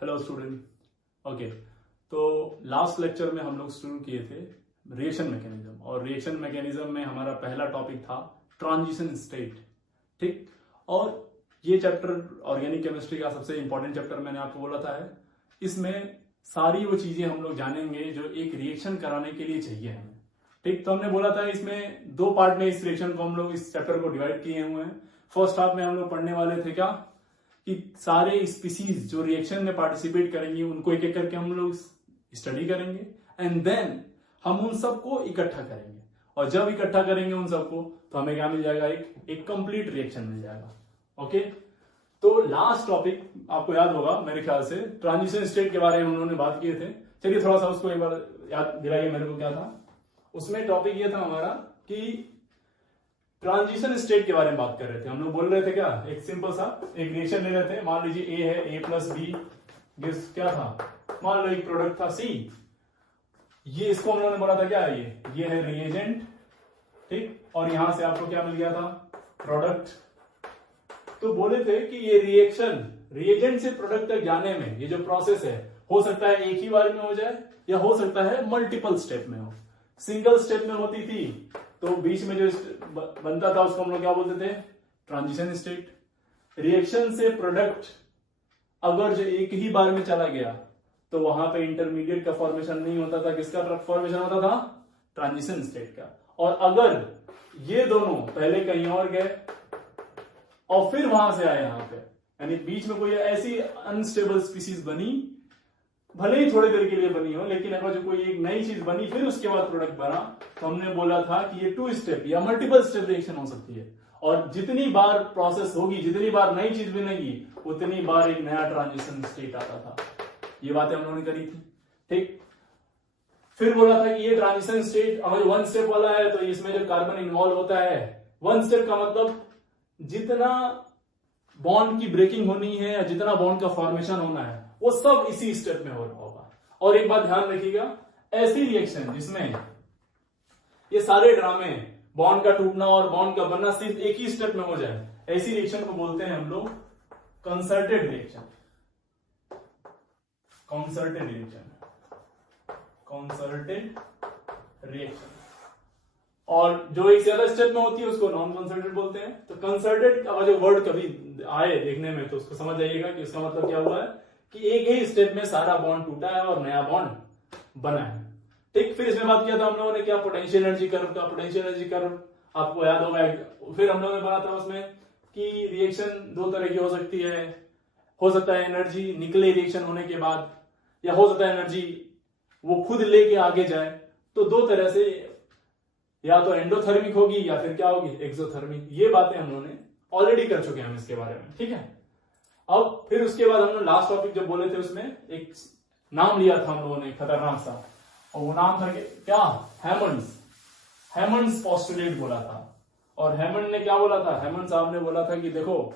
Hello student. Okay, तो last lecture में हम लोग शुरू किए थे रिएक्शन मैकेनिज्म, और रिएक्शन मैकेनिज्म में हमारा पहला टॉपिक था ट्रांजिशन स्टेट। ठीक, और ये चैप्टर ऑर्गेनिक केमिस्ट्री का सबसे इंपॉर्टेंट चैप्टर मैंने आपको बोला था है। इसमें सारी वो चीजें हम लोग जानेंगे जो एक रिएक्शन कराने के लिए चाहिए हमें। ठीक, तो हमने बोला था इसमें दो पार्ट में इस रिएक्शन को हम लोग इस चैप्टर को डिवाइड किए हुए हैं। फर्स्ट हाफ में हम लोग पढ़ने वाले थे क्या कि सारे स्पीसीज जो रिएक्शन में पार्टिसिपेट करेंगी उनको एक एक करके हम लोग स्टडी करेंगे, एंड देन हम उन सबको इकट्ठा करेंगे, और जब इकट्ठा करेंगे उन सबको तो हमें क्या मिल जाएगा, एक कंप्लीट रिएक्शन मिल जाएगा। ओके, तो लास्ट टॉपिक आपको याद होगा मेरे ख्याल से ट्रांजिशन स्टेट के बारे में हम लोगों ने बात किए थे। चलिए थोड़ा सा उसको एक बार याद दिलाइए मेरे को, क्या था उसमें। टॉपिक ये था हमारा कि ट्रांजिशन स्टेट के बारे में बात कर रहे थे। हम लोग बोल रहे थे क्या, एक सिंपल सा एक रिएक्शन ले रहे थे। मान लीजिए ए है, ए प्लस बी गिव्स क्या था, मान लो एक प्रोडक्ट था सी। ये इसको हम लोगों ने बोला था क्या, ये है रिएजेंट। ठीक, और यहां से आपको क्या मिल गया था, प्रोडक्ट। तो बोले थे कि ये रिएक्शन रिएजेंट से प्रोडक्ट तक जाने में ये जो प्रोसेस है, हो सकता है एक ही बार में हो जाए या हो सकता है मल्टीपल स्टेप में हो। सिंगल स्टेप में होती थी तो बीच में जो बनता था उसको हम लोग क्या बोलते थे, ट्रांजिशन स्टेट। रिएक्शन से प्रोडक्ट अगर जो एक ही बार में चला गया तो वहां पे इंटरमीडिएट का फॉर्मेशन नहीं होता था। किसका फॉर्मेशन होता था, ट्रांजिशन स्टेट का। और अगर ये दोनों पहले कहीं और गए और फिर वहां से आए यहां पे, यानी बीच में कोई ऐसी अनस्टेबल स्पीसीज बनी, भले ही थोड़ी देर के लिए बनी हो, लेकिन अगर जो कोई एक नई चीज बनी फिर उसके बाद प्रोडक्ट बना, तो हमने बोला था कि ये 2 स्टेप या मल्टीपल स्टेप रिएक्शन हो सकती है। और जितनी बार प्रोसेस होगी, जितनी बार नई चीज बनेगी, उतनी बार एक नया ट्रांजिशन स्टेट आता था। ये बातें हम लोगों ने करी थी। ठीक, फिर बोला था कि ये ट्रांजिशन स्टेट अगर 1 स्टेप वाला है तो इसमें जो कार्बन इन्वॉल्व होता है, 1 स्टेप का मतलब जितना बॉन्ड की ब्रेकिंग होनी है या जितना बॉन्ड का फॉर्मेशन होना है वो सब इसी स्टेप में हो रहा होगा। और एक बात ध्यान रखिएगा, ऐसी रिएक्शन जिसमें ये सारे ड्रामे बॉन्ड का टूटना और बॉन्ड का बनना सिर्फ एक ही स्टेप में हो जाए, ऐसी रिएक्शन को बोलते हैं हम लोग कंसर्टेड रिएक्शन। Concerted reaction. और जो एक से ज्यादा स्टेप में होती है उसको नॉन कंसर्टेड बोलते हैं। तो कंसर्टेड का जो वर्ड कभी आए देखने में तो उसको समझ जाइएगा कि उसका मतलब क्या हुआ है कि एक ही स्टेप में सारा बॉन्ड टूटा है और नया बॉन्ड बना है। ठीक, फिर इसमें बात किया था हम लोगों ने क्या, पोटेंशियल एनर्जी कर्व का। पोटेंशियल एनर्जी कर्व आपको याद होगा। फिर हम लोगों ने बोला था उसमें कि रिएक्शन 2 तरह की हो सकती है। हो सकता है एनर्जी निकले रिएक्शन होने के बाद, या हो सकता है एनर्जी वो खुद लेके आगे जाए। तो 2 तरह से, या तो एंडोथर्मिक होगी या फिर क्या होगी, एक्सोथर्मिक। ये बातें हम लोगों ने ऑलरेडी कर चुके हैं हम इसके बारे में। ठीक है, अब फिर उसके बाद हमने लास्ट टॉपिक जब बोले थे उसमें एक नाम लिया था हम लोगों ने खतरनाक सा, और वो नाम था क्या, हैमंड्स पोस्टुलेट बोला था। और हैमंड ने क्या बोला था, हैमंड साहब ने बोला था कि देखो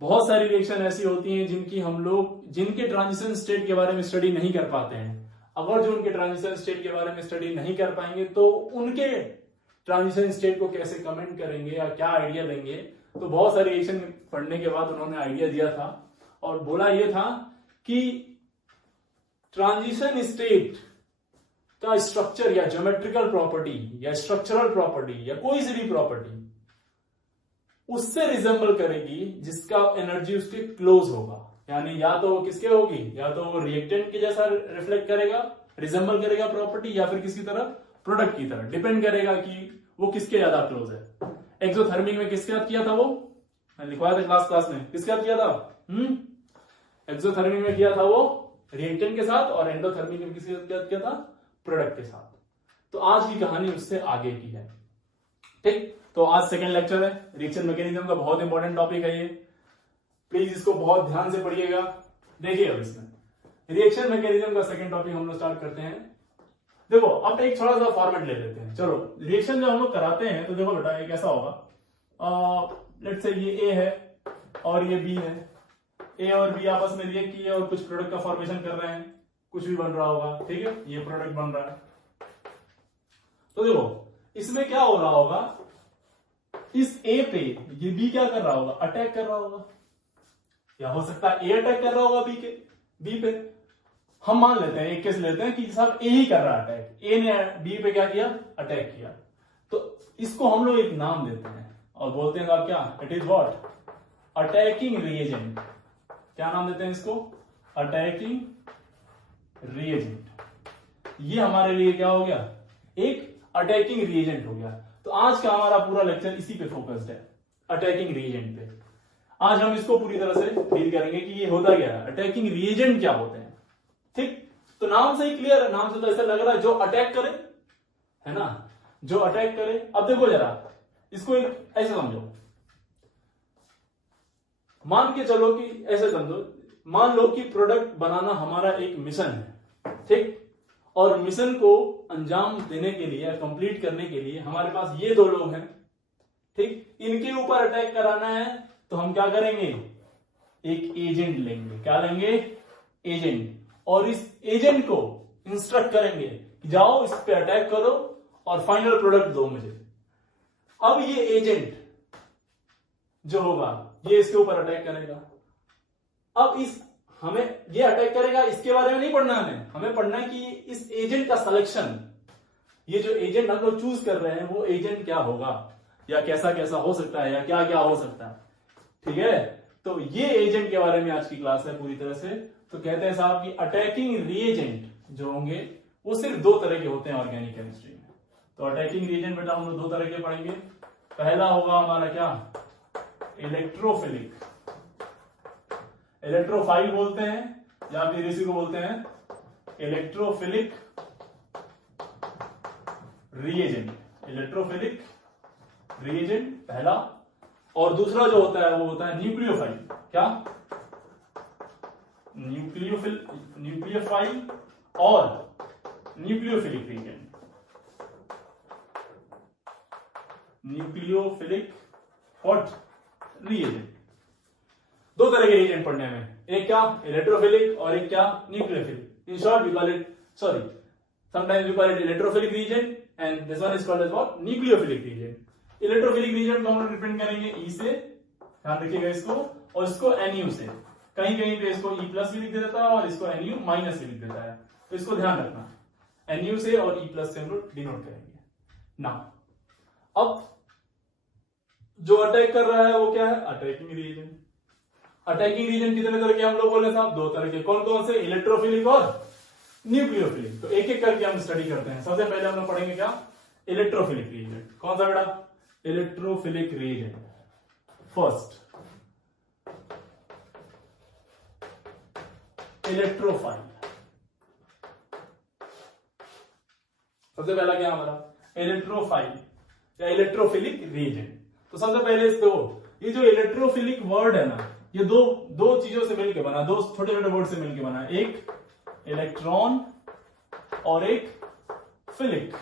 बहुत सारी रिएक्शन ऐसी होती हैं जिनके ट्रांजिशन स्टेट के बारे में स्टडी नहीं कर पाते हैं। अगर जो उनके ट्रांजिशन स्टेट के बारे में स्टडी नहीं कर पाएंगे तो उनके ट्रांजिशन स्टेट को कैसे कमेंट करेंगे या क्या आइडिया देंगे। तो बहुत सारी रिएक्शन पढ़ने के बाद उन्होंने आइडिया दिया था और बोला यह था कि ट्रांजिशन स्टेट का स्ट्रक्चर या ज्योमेट्रिकल प्रॉपर्टी या स्ट्रक्चरल प्रॉपर्टी या कोई सी भी प्रॉपर्टी उससे रिजेंबल करेगी जिसका एनर्जी उसके क्लोज होगा। यानी या तो वो किसके होगी, या तो वो रिएक्टेंट के जैसा रिफ्लेक्ट करेगा, रिजेंबल करेगा प्रॉपर्टी, या फिर किसकी तरह, प्रोडक्ट की तरह। डिपेंड करेगा कि वो किसके ज्यादा क्लोज है। एक्सोथर्मिक में किसके साथ किया था, वो लिखवाया था क्लास में, किसके साथ किया था, एक्सोथर्मिक में किया था वो रिएक्टेंट के साथ, और एंडोथर्मिक में किसके साथ किया था, प्रोडक्ट के साथ। तो आज की कहानी उससे आगे की है। ठीक, तो आज सेकंड लेक्चर है रिएक्शन मैकेनिज्म का, बहुत इंपॉर्टेंट टॉपिक है ये। प्लीज इसको बहुत ध्यान से पढ़िएगा। देखिए अब इसमें रिएक्शन मैकेनिज्म का सेकंड टॉपिक हम लोग स्टार्ट करते हैं। देखो अब एक थोड़ा सा फॉर्मेट ले लेते हैं। चलो रिएक्शन जब हम लोग कराते हैं तो देखो बेटा एक ऐसा होगा, लेट्स से ये ए है और ये बी है। ए और बी आपस में रिएक्ट किए और कुछ प्रोडक्ट का फॉर्मेशन कर रहे हैं, कुछ भी बन रहा होगा। ठीक है, ये प्रोडक्ट बन रहा है। तो देखो इसमें क्या हो रहा होगा, इस ए पे ये बी क्या कर रहा होगा, अटैक कर रहा होगा। या हो सकता है ए अटैक कर रहा होगा बी के, बी पे। हम मान लेते हैं, एक केस लेते हैं कि साहब ए ही कर रहा है अटैक, ए ने बी पे क्या किया, अटैक किया। तो इसको हम लोग एक नाम देते हैं और बोलते हैं साहब क्या, it is what, attacking reagent. क्या नाम देते हैं इसको, अटैकिंग रिएजेंट। ये हमारे लिए क्या हो गया, एक अटैकिंग रिएजेंट हो गया। तो आज का हमारा पूरा लेक्चर इसी पे फोकस्ड है, अटैकिंग रिएजेंट पे। आज हम इसको पूरी तरह से डील करेंगे कि ये होता क्या है, अटैकिंग रिएजेंट क्या होते हैं। ठीक, तो नाम से ही क्लियर है, नाम से तो ऐसा लग रहा है जो अटैक करे, है ना, जो अटैक करे। अब देखो जरा इसको एक ऐसे समझो, मान के चलो कि ऐसे समझो, मान लो कि प्रोडक्ट बनाना हमारा एक मिशन है, ठीक, और मिशन को अंजाम देने के लिए, कंप्लीट करने के लिए हमारे पास ये दो लोग हैं, ठीक, इनके ऊपर अटैक कराना है। तो हम क्या करेंगे, एक एजेंट लेंगे। क्या लेंगे, एजेंट। और इस एजेंट को इंस्ट्रक्ट करेंगे कि जाओ इस पे अटैक करो और फाइनल प्रोडक्ट दो मुझे। अब ये एजेंट जो होगा ये इसके ऊपर अटैक करेगा। अब इस हमें ये अटैक करेगा, इसके बारे में नहीं पढ़ना, हमें पढ़ना है कि इस एजेंट का सिलेक्शन, ये जो एजेंट हम लोग चूज कर रहे हैं वो एजेंट क्या होगा, या कैसा कैसा हो सकता है, या क्या क्या हो सकता है। ठीक है, तो ये एजेंट के बारे में आज की क्लास है पूरी तरह से। तो कहते हैं साहब कि अटैकिंग रिएजेंट जो होंगे वो सिर्फ दो तरह के होते हैं ऑर्गेनिक केमिस्ट्री में। तो अटैकिंग रिएजेंट बेटा हम लोग दो तरह के पढ़ेंगे। पहला होगा हमारा क्या, इलेक्ट्रोफिलिक, इलेक्ट्रोफाइल बोलते हैं, या फिर इसी को बोलते हैं इलेक्ट्रोफिलिक रिएजेंट। इलेक्ट्रोफिलिक रिएजेंट पहला, और दूसरा जो होता है वो होता है न्यूक्लियोफाइल। क्या, न्यूक्लियोफाइल और nucleophilic reagent. Nucleophilic what, reagent. दो तरह के रिएजेंट पढ़ने में, एक क्या इलेक्ट्रोफिलिक और एक क्या nucleophilic. In short we call it, sorry, sometimes we call it electrophilic reagent and this one is called as what, nucleophilic reagent. Electrophilic reagent को हम लोग रिप्रेजेंट करेंगे ई से, ध्यान रखिएगा इसको, और इसको एनयू से। कहीं कहीं पे इसको ई प्लस भी लिख देता है और इसको एनयू माइनस भी लिख देता है, तो इसको ध्यान रखना, एनयू से और ई प्लस से हम लोग डिनोट करेंगे ना। अब जो अटैक कर रहा है वो क्या है, अटैकिंग रिएजेंट। अटैकिंग रिएजेंट कितने तरह के हम लोग बोले साहब, दो तरह के। कौन कौन से, इलेक्ट्रोफिलिक और न्यूक्लियोफिलिक। तो एक एक करके हम स्टडी करते हैं। सबसे पहले हम लोग पढ़ेंगे क्या, इलेक्ट्रोफिलिक रिएजेंट। कौन सा बेटा, इलेक्ट्रोफिलिक रिएजेंट। फर्स्ट इलेक्ट्रोफाइल, सबसे पहला क्या हमारा इलेक्ट्रोफाइल या इलेक्ट्रोफिलिक रिएजेंट। तो सबसे पहले इसको, ये जो इलेक्ट्रोफिलिक वर्ड है ना, ये दो चीजों से मिलकर बना, दो छोटे छोटे वर्ड से मिलकर बना, एक इलेक्ट्रॉन और एक philic,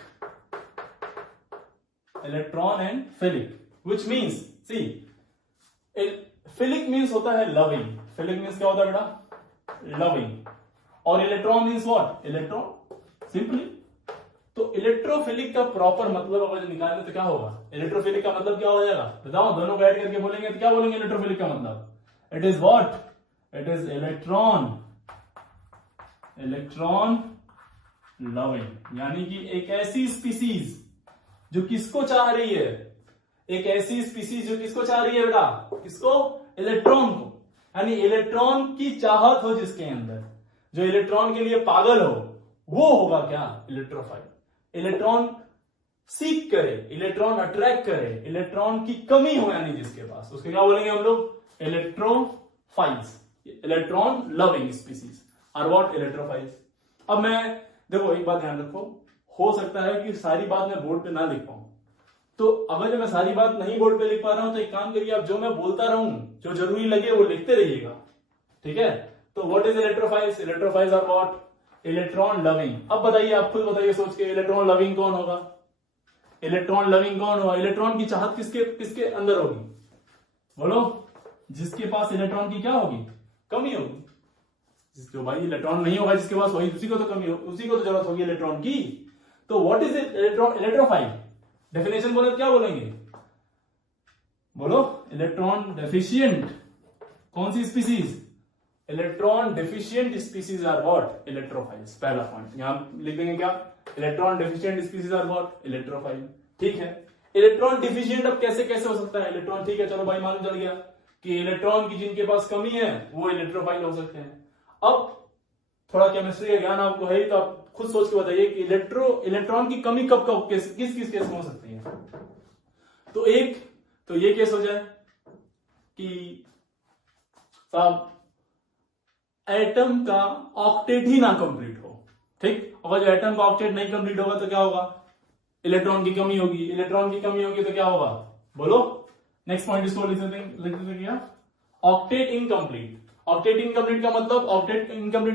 electron and philic, which means see, philic means होता है लविंग। फिलिक मीन्स क्या होता है बेटा, लविंग। और electron means what, electron, simply. तो इलेक्ट्रोफिलिक का प्रॉपर मतलब अगर निकालें तो क्या होगा, इलेक्ट्रोफिलिक का मतलब क्या हो जाएगा, बताओ, दोनों को ऐड करके बोलेंगे तो क्या बोलेंगे इलेक्ट्रोफिलिक का मतलब, it is what, it is electron, electron loving. यानी कि एक ऐसी स्पीसीज जो किसको चाह रही है, एक ऐसी स्पीसीज जो किसको चाह रही है बेटा, किसको, इलेक्ट्रॉन को। यानी इलेक्ट्रॉन की चाहत हो जिसके अंदर, जो इलेक्ट्रॉन के लिए पागल हो, वो होगा क्या, इलेक्ट्रोफाइल। इलेक्ट्रॉन सीख करे, इलेक्ट्रॉन अट्रैक्ट करे, इलेक्ट्रॉन की कमी हो यानी जिसके पास, उसके क्या बोलेंगे हम लोग, electrophiles. Electron loving species are what, electrophiles. अब मैं देखो एक बात ध्यान रखो, हो सकता है कि सारी बात मैं बोर्ड पे ना लिख पाऊं, तो अगर मैं सारी बात नहीं बोर्ड पे लिख पा रहा हूं तो एक काम करिए, आप जो मैं बोलता रहूं, जो जरूरी लगे वो लिखते रहिएगा, ठीक है। तो what is electrophiles, electrophiles are what, electron loving. अब बताइए, आप खुद बताइए सोच के, इलेक्ट्रॉन लविंग कौन होगा, इलेक्ट्रॉन लविंग कौन होगा, इलेक्ट्रॉन की चाहत किसके किसके अंदर होगी, बोलो, जिसके पास इलेक्ट्रॉन की क्या होगी, कमी होगी। जो भाई इलेक्ट्रॉन नहीं होगा जिसके पास, वही उसी को तो कमी हो, उसी को तो जरूरत होगी इलेक्ट्रॉन की। तो व्हाट इज इलेक्ट्रोफाइल, डेफिनेशन बोले तो क्या बोलेंगे, बोलो, इलेक्ट्रॉन डेफिशिएंट। कौन सी species, electron deficient species are what? Electrophiles. पहला पॉइंट यहां लिख देंगे क्या? Electron deficient species are what? Electrophile. ठीक है, इलेक्ट्रॉन डिफिशियंट अब कैसे कैसे हो सकता है इलेक्ट्रॉन? ठीक है, चलो भाई मालूम चल गया कि इलेक्ट्रॉन की जिनके पास कमी है वो इलेक्ट्रोफाइल हो सकते हैं। अब थोड़ा केमिस्ट्री का ज्ञान आपको है तो आप खुद सोच के बताइए कि इलेक्ट्रॉन की कमी कब कब किस किस केस में हो सकती है? तो ये केस हो जाए कि साहब एटम का ऑक्टेट ही ना कंप्लीट हो। ठीक, अगर जो एटम का ऑक्टेट नहीं कंप्लीट होगा तो क्या होगा? इलेक्ट्रॉन की कमी होगी। इलेक्ट्रॉन की कमी होगी तो क्या होगा? बोलो। नेक्स्ट पॉइंट इसको लिख देते क्या? Octet incomplete. ऑक्टेट इनकम्प्लीट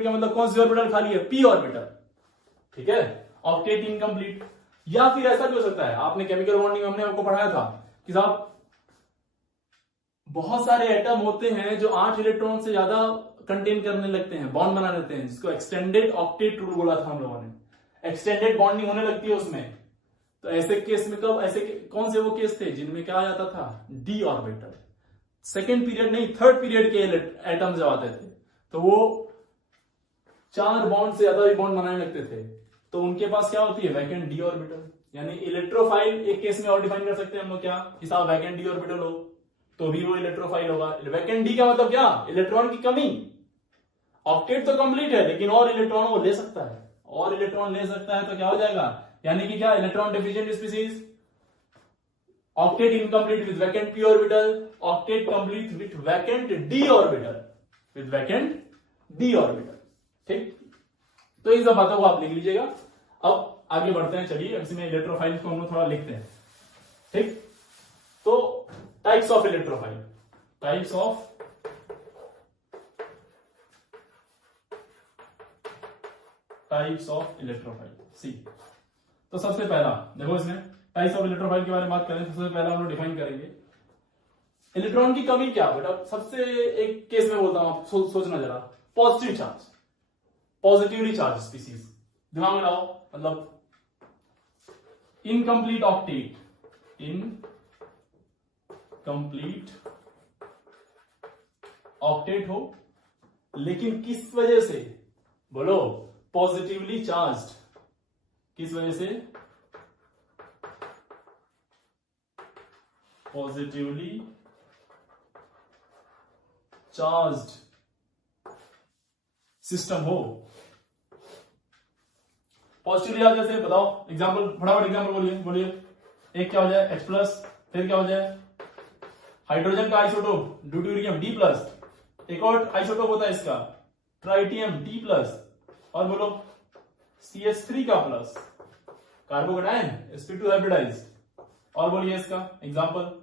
का मतलब कौन सी ऑर्बिटल खाली है? P orbital. ठीक है, ऑक्टेट इनकम्प्लीट। या फिर ऐसा भी हो सकता है, आपने केमिकल बॉन्डिंग हमने आपको पढ़ाया था कि साहब बहुत सारे एटम होते हैं जो 8 इलेक्ट्रॉन से ज्यादा कंटेन करने लगते हैं, बॉन्ड बना लेते हैं, जिसको एक्सटेंडेड ऑक्टेट रूल बोला था हम लोगों ने। एक्सटेंडेड बॉन्डिंग होने लगती है उसमें। तो ऐसे केस में कब ऐसे कौन से वो केस थे जिनमें क्या आ जाता था? D orbital. सेकेंड पीरियड नहीं, थर्ड पीरियड के एटम जब आते थे तो वो 4 बॉन्ड से ज्यादा बॉन्ड बनाने लगते थे, तो उनके पास क्या होती है? Vacant d orbital. यानी इलेक्ट्रोफाइल एक केस में और डिफाइन कर सकते हैं हम लोग क्या कि साहब वैकेंट डी ऑर्बिटल हो तो भी वो इलेक्ट्रोफाइल होगा। वैकेंट डी का मतलब क्या? इलेक्ट्रॉन की कमी। ऑक्टेट तो कंप्लीट है लेकिन और इलेक्ट्रॉन वो ले सकता है, और इलेक्ट्रॉन ले सकता है तो क्या हो जाएगा? यानी कि क्या? Electron deficient species. Octet incomplete with vacant P orbital, octet complete with vacant d orbital, with vacant d orbital. ठीक, तो इन सब बातों को आप लिख लीजिएगा। अब आगे बढ़ते हैं, चलिए इसमें इलेक्ट्रोफाइल को हम लोग थोड़ा लिखते हैं। ठीक, तो types of electrophile, types of electrophile. See, तो सबसे पहला देखो इसमें टाइप्स ऑफ इलेक्ट्रोफाइल के बारे में बात करें तो सबसे पहला हम लोग डिफाइन करेंगे इलेक्ट्रॉन की कमी क्या? बेटा सबसे एक केस में बोलता हूं, आप सोचना जरा। Positive charge, positively charge species, दिमाग में लाओ। मतलब इनकम्प्लीट ऑक्टेट, इनकम्प्लीट ऑक्टेट हो लेकिन किस वजह से? बोलो, पॉजिटिवली चार्ज्ड। किस वजह से? पॉजिटिवली चार्ज्ड सिस्टम हो। पॉजिटिवली चार्ज जैसे बताओ एग्जांपल, फटाफट एग्जांपल बोलिए। एक क्या हो जाए? H प्लस, फिर क्या हो जाए? हाइड्रोजन का आइसोटोप ड्यूटेरियम D प्लस, एक और आइसोटोप होता है इसका ट्राइटियम D प्लस, और बोलो CH3 का प्लस, कार्बोकेटायन sp2 हाइब्रिडाइज, और बोलिए इसका example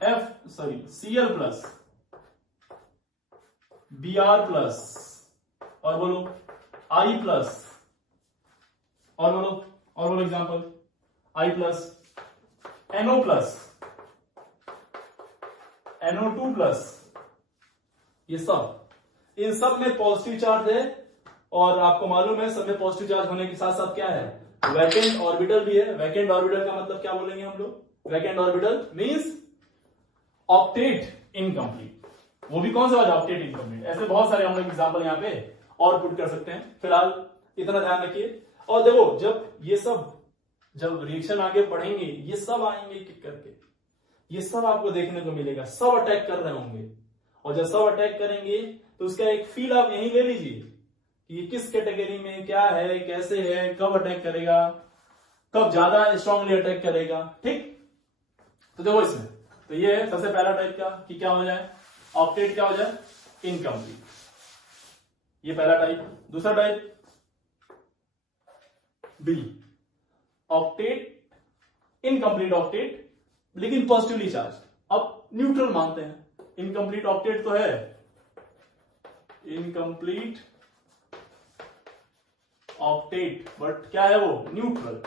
Cl plus, Br plus, और बोलो I प्लस, और बोलो example I plus, NO plus, NO2 plus. ये सब, इन सब में पॉजिटिव चार्ज है, और आपको मालूम है सब में पॉजिटिव चार्ज होने के साथ साथ क्या है? वैकेंट ऑर्बिटल भी है। वैकेंट ऑर्बिटल का मतलब क्या बोलेंगे हम लोग? Vacant orbital means octet incomplete. वो भी कौन सा वाला? Octet incomplete. ऐसे बहुत सारे हम लोग एग्जांपल यहाँ पे और पुट कर सकते हैं। फिलहाल इतना ध्यान रखिए। और देखो जब रिएक्शन आगे बढ़ेंगे ये सब आएंगे एक करके, ये सब आपको देखने को मिलेगा, सब अटैक कर रहे होंगे, और जब सब अटैक करेंगे तो उसका एक फील आप यही ले लीजिए कि ये किस कैटेगरी में क्या है, कैसे है, कब अटैक करेगा, कब ज्यादा स्ट्रांगली अटैक करेगा। ठीक, तो देखो इसमें तो ये है सबसे पहला टाइप का कि क्या हो जाए? ऑक्टेट क्या हो जाए? इनकम्प्लीट। ये पहला टाइप। दूसरा type B, octet, incomplete octet लेकिन पॉजिटिवली चार्ज। अब न्यूट्रल मानते हैं, इनकम्प्लीट ऑक्टेट तो है, इनकम्प्लीट ऑक्टेट, बट क्या है वो? न्यूट्रल।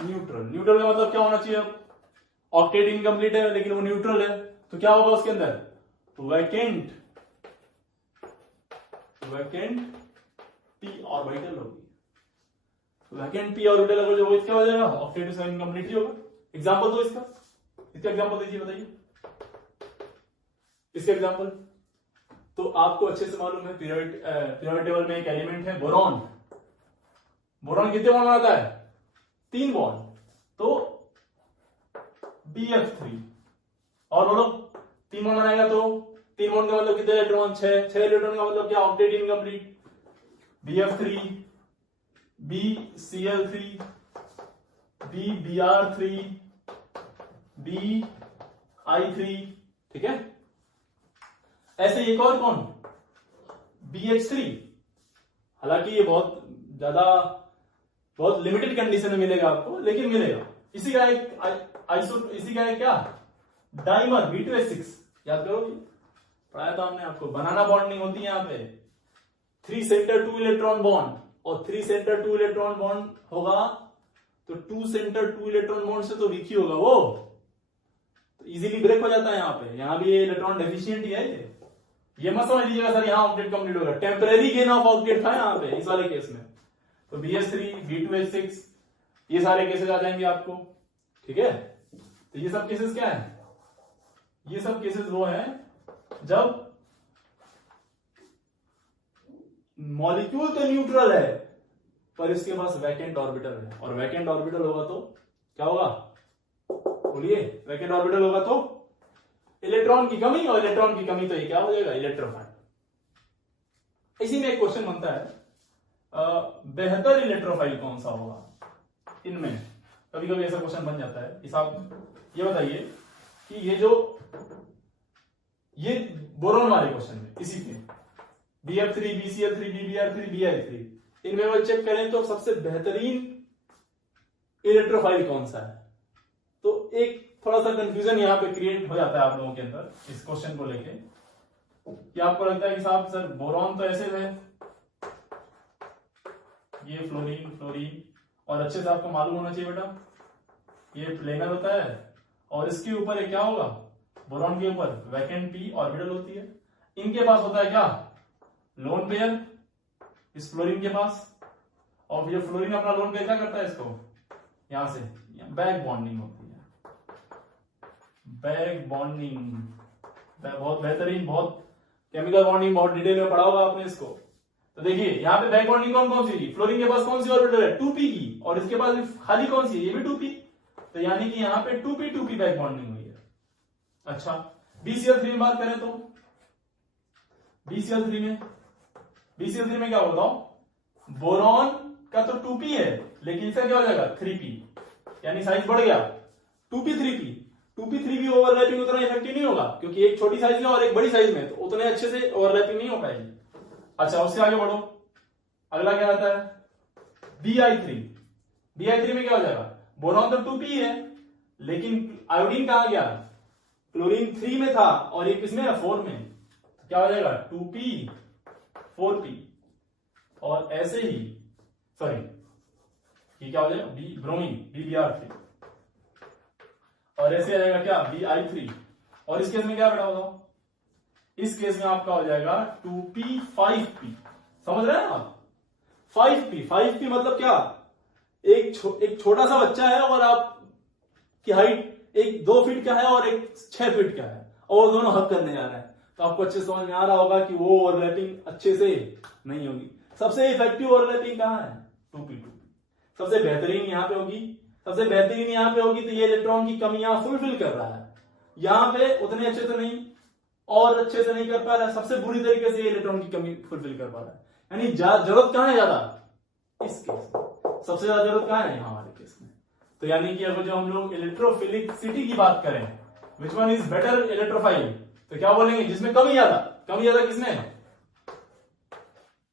न्यूट्रल का मतलब क्या होना चाहिए? अब ऑक्टेट इनकम्प्लीट है लेकिन वो न्यूट्रल है, तो क्या होगा उसके अंदर? वैकेंट पी ऑर्बिटल होगी। वैकेंट पी ऑर्बिटल अगर जो क्या हो जाएगा? ऑक्टेट इसका इनकम्प्लीट ही होगा। एग्जांपल दो इसका एग्जांपल दीजिए, बताइए इसका एग्जांपल। तो आपको अच्छे से मालूम है पीरियोडिक टेबल में एक एलिमेंट है बोरॉन। बोरॉन कितने बॉन्ड बनाता है? 3 बॉन्ड, तो BF3। और बोलो 3 बॉन्ड बनाएगा तो 3 बॉन्ड का मतलब कितने इलेक्ट्रॉन? 6 इलेक्ट्रॉन का मतलब क्या? Octet incomplete. BF3 BCl3 BBr3 BI3, ठीक है। ऐसे एक और कौन? BH3। हालांकि ये बहुत लिमिटेड कंडीशन में मिलेगा आपको, लेकिन मिलेगा। इसी का एक क्या? Dimer B2H6। याद करो, पढ़ाया था हमने आपको, बनाना बॉन्डिंग होती है यहाँ पे 3 सेंटर 2 इलेक्ट्रॉन बॉन्ड, और 3 सेंटर 2 इलेक्ट्रॉन बॉन्ड होगा तो 2 सेंटर 2 इलेक्ट्रॉन बॉन्ड से तो वीक ही होगा वो, तो इजीली ब्रेक हो जाता है। यहाँ भी ये इलेक्ट्रॉन डेफिशिएंट ही है। ये मत समझ लीजिएगा सर यहाँ ऑक्टेट कंप्लीट होगा, टेम्परेरी गेन ऑफ ऑक्टेट था यहाँ पे इस वाले केस में। तो BH3 B2H6 ये सारे केसेस आ जाएंगे आपको, ठीक है। तो ये सब केसेस क्या है? ये सब केसेस वो है जब मॉलिक्यूल तो न्यूट्रल है पर इसके पास वैकेंट ऑर्बिटल है, और वैकेंट ऑर्बिटल होगा तो क्या होगा? बोलिए, वैकेंट ऑर्बिटल होगा तो इलेक्ट्रॉन की कमी, और इलेक्ट्रॉन की कमी तो ये क्या हो जाएगा? इलेक्ट्रोफाइल। इसी में एक क्वेश्चन बनता है, बेहतर इलेक्ट्रोफाइल कौन सा होगा इनमें? कभी कभी ऐसा क्वेश्चन बन जाता है। ये बताइए कि ये बोरॉन वाले क्वेश्चन में, इसी में BF3 BCl3 BBr3 BI3, इनमें वो चेक करें तो सबसे बेहतरीन इलेक्ट्रोफाइल कौन सा है? तो एक थोड़ा सा कंफ्यूजन यहाँ पे क्रिएट हो जाता है आप लोगों के अंदर इस क्वेश्चन को लेके, कि आपको लगता है कि साहब सर बोरॉन तो ऐसे है, ये फ्लोरीन, और अच्छे से आपको मालूम होना चाहिए बेटा, ये प्लेनर होता है, और इसके ऊपर एक क्या होगा? बोरॉन के ऊपर वैकेंट p ऑर्बिटल होती है। इनके पास होता है क्या? लोन पेयर, इस फ्लोरीन के पास, और ये फ्लोरीन अपना लोन पेयर क्या करता है? इसको यहां से बैक बॉन्डिंग होती है, बैक बॉन्डिंग, बहुत बेहतरीन, बहुत केमिकल बॉन्डिंग, बहुत डिटेल में पढ़ा होगा आपने इसको। तो देखिए यहाँ पे बैक बॉन्डिंग कौन सी? फ्लोरीन के पास कौन सी ऑर्बिटल है? 2p की, और इसके पास खाली कौन सी है? ये भी 2p, तो यानी कि यहाँ पे 2p बैक बॉन्डिंग हुई है। अच्छा, BCl3 में बात करें तो BCl3 में क्या बताओ? बोरॉन का तो 2p है, लेकिन इसका क्या हो जाएगा? 3p, यानी साइज बढ़ गया 2p 3p। 2p 3p overlapping उतना इफेक्टिव नहीं होगा, क्योंकि एक छोटी साइज में और एक बड़ी साइज में, तो उतने अच्छे से ओवरलैपिंग नहीं हो पाएगी। अच्छा, उससे आगे बढ़ो, अगला क्या आता है? BI3 में क्या हो जाएगा? बोरॉन तो 2p है, लेकिन आयोडीन कहां गया? क्लोरीन 3 में था, और एक इसमें 4 में, तो क्या हो जाएगा? 2p 4p, और ऐसे ही सॉरी ये क्या हो जाएगा? ब्रोमीन BBr3, और ऐसे आ जाएगा क्या? BI3, और इस केस में क्या बेटा बताओ? इस केस में आपका हो जाएगा 2p 5p। समझ रहे हैं आप? 5p मतलब क्या? एक छोटा सा बच्चा है, और आपकी हाइट एक 2 फीट का है और एक 6 फीट का है, और दोनों हक करने जा रहे हैं, तो आपको अच्छे समझ में आ रहा होगा कि वो ओवरलैपिंग अच्छे से नहीं होगी। सबसे इफेक्टिव ओवरलैपिंग कहां है? 2p। सबसे बेहतरीन यहां पे होगी, तो ये इलेक्ट्रॉन की कमियां फुलफिल कर रहा है। यहां पे उतने अच्छे से नहीं, और अच्छे से नहीं कर पा रहा है, सबसे बुरी तरीके से ये इलेक्ट्रॉन की कमी फुलफिल कर पा रहा है। यानी जरूरत कहां है ज्यादा? इस केस में सबसे ज्यादा जरूरत कहां है? यहाँ वाले केस में। तो यानी कि अगर जो हम लोग इलेक्ट्रोफिलिसिटी की बात करें, which one is better electrophile, तो क्या बोलेंगे? जिसमें कमी ज्यादा किसमें?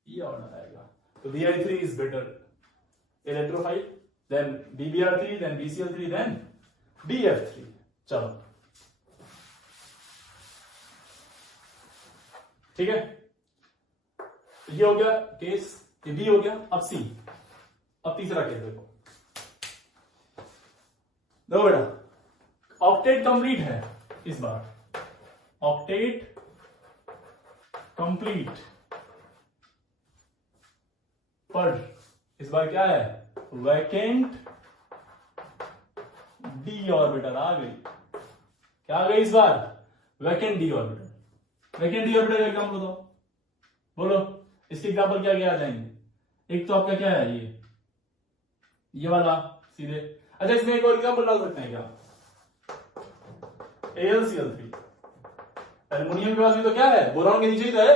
ये ऑर्डर आएगा। तो BI3 is better electrophile, then BBr3, then BCl3, then BF3। चलो ठीक है, तो ये हो गया केस, ये बी हो गया। अब सी, अब तीसरा केस देखो बेटा, ऑक्टेट कंप्लीट है इस बार, ऑक्टेट कंप्लीट, पर इस बार क्या है? वैकेंट डी ऑर्बिटल आ गई। क्या आ गई इस बार? Vacant d orbital. Vacant d orbital का एग्जांपल बताओ, बोलो इसके एग्जांपल क्या क्या आ जाएंगे। एक तो आपका क्या है ये वाला सीधे। अच्छा इसमें एक और एग्जांपल डाल सकते हैं क्या, AlCl3। एल्युमिनियम के पास भी तो क्या है, बोरॉन के नीचे ही तो है,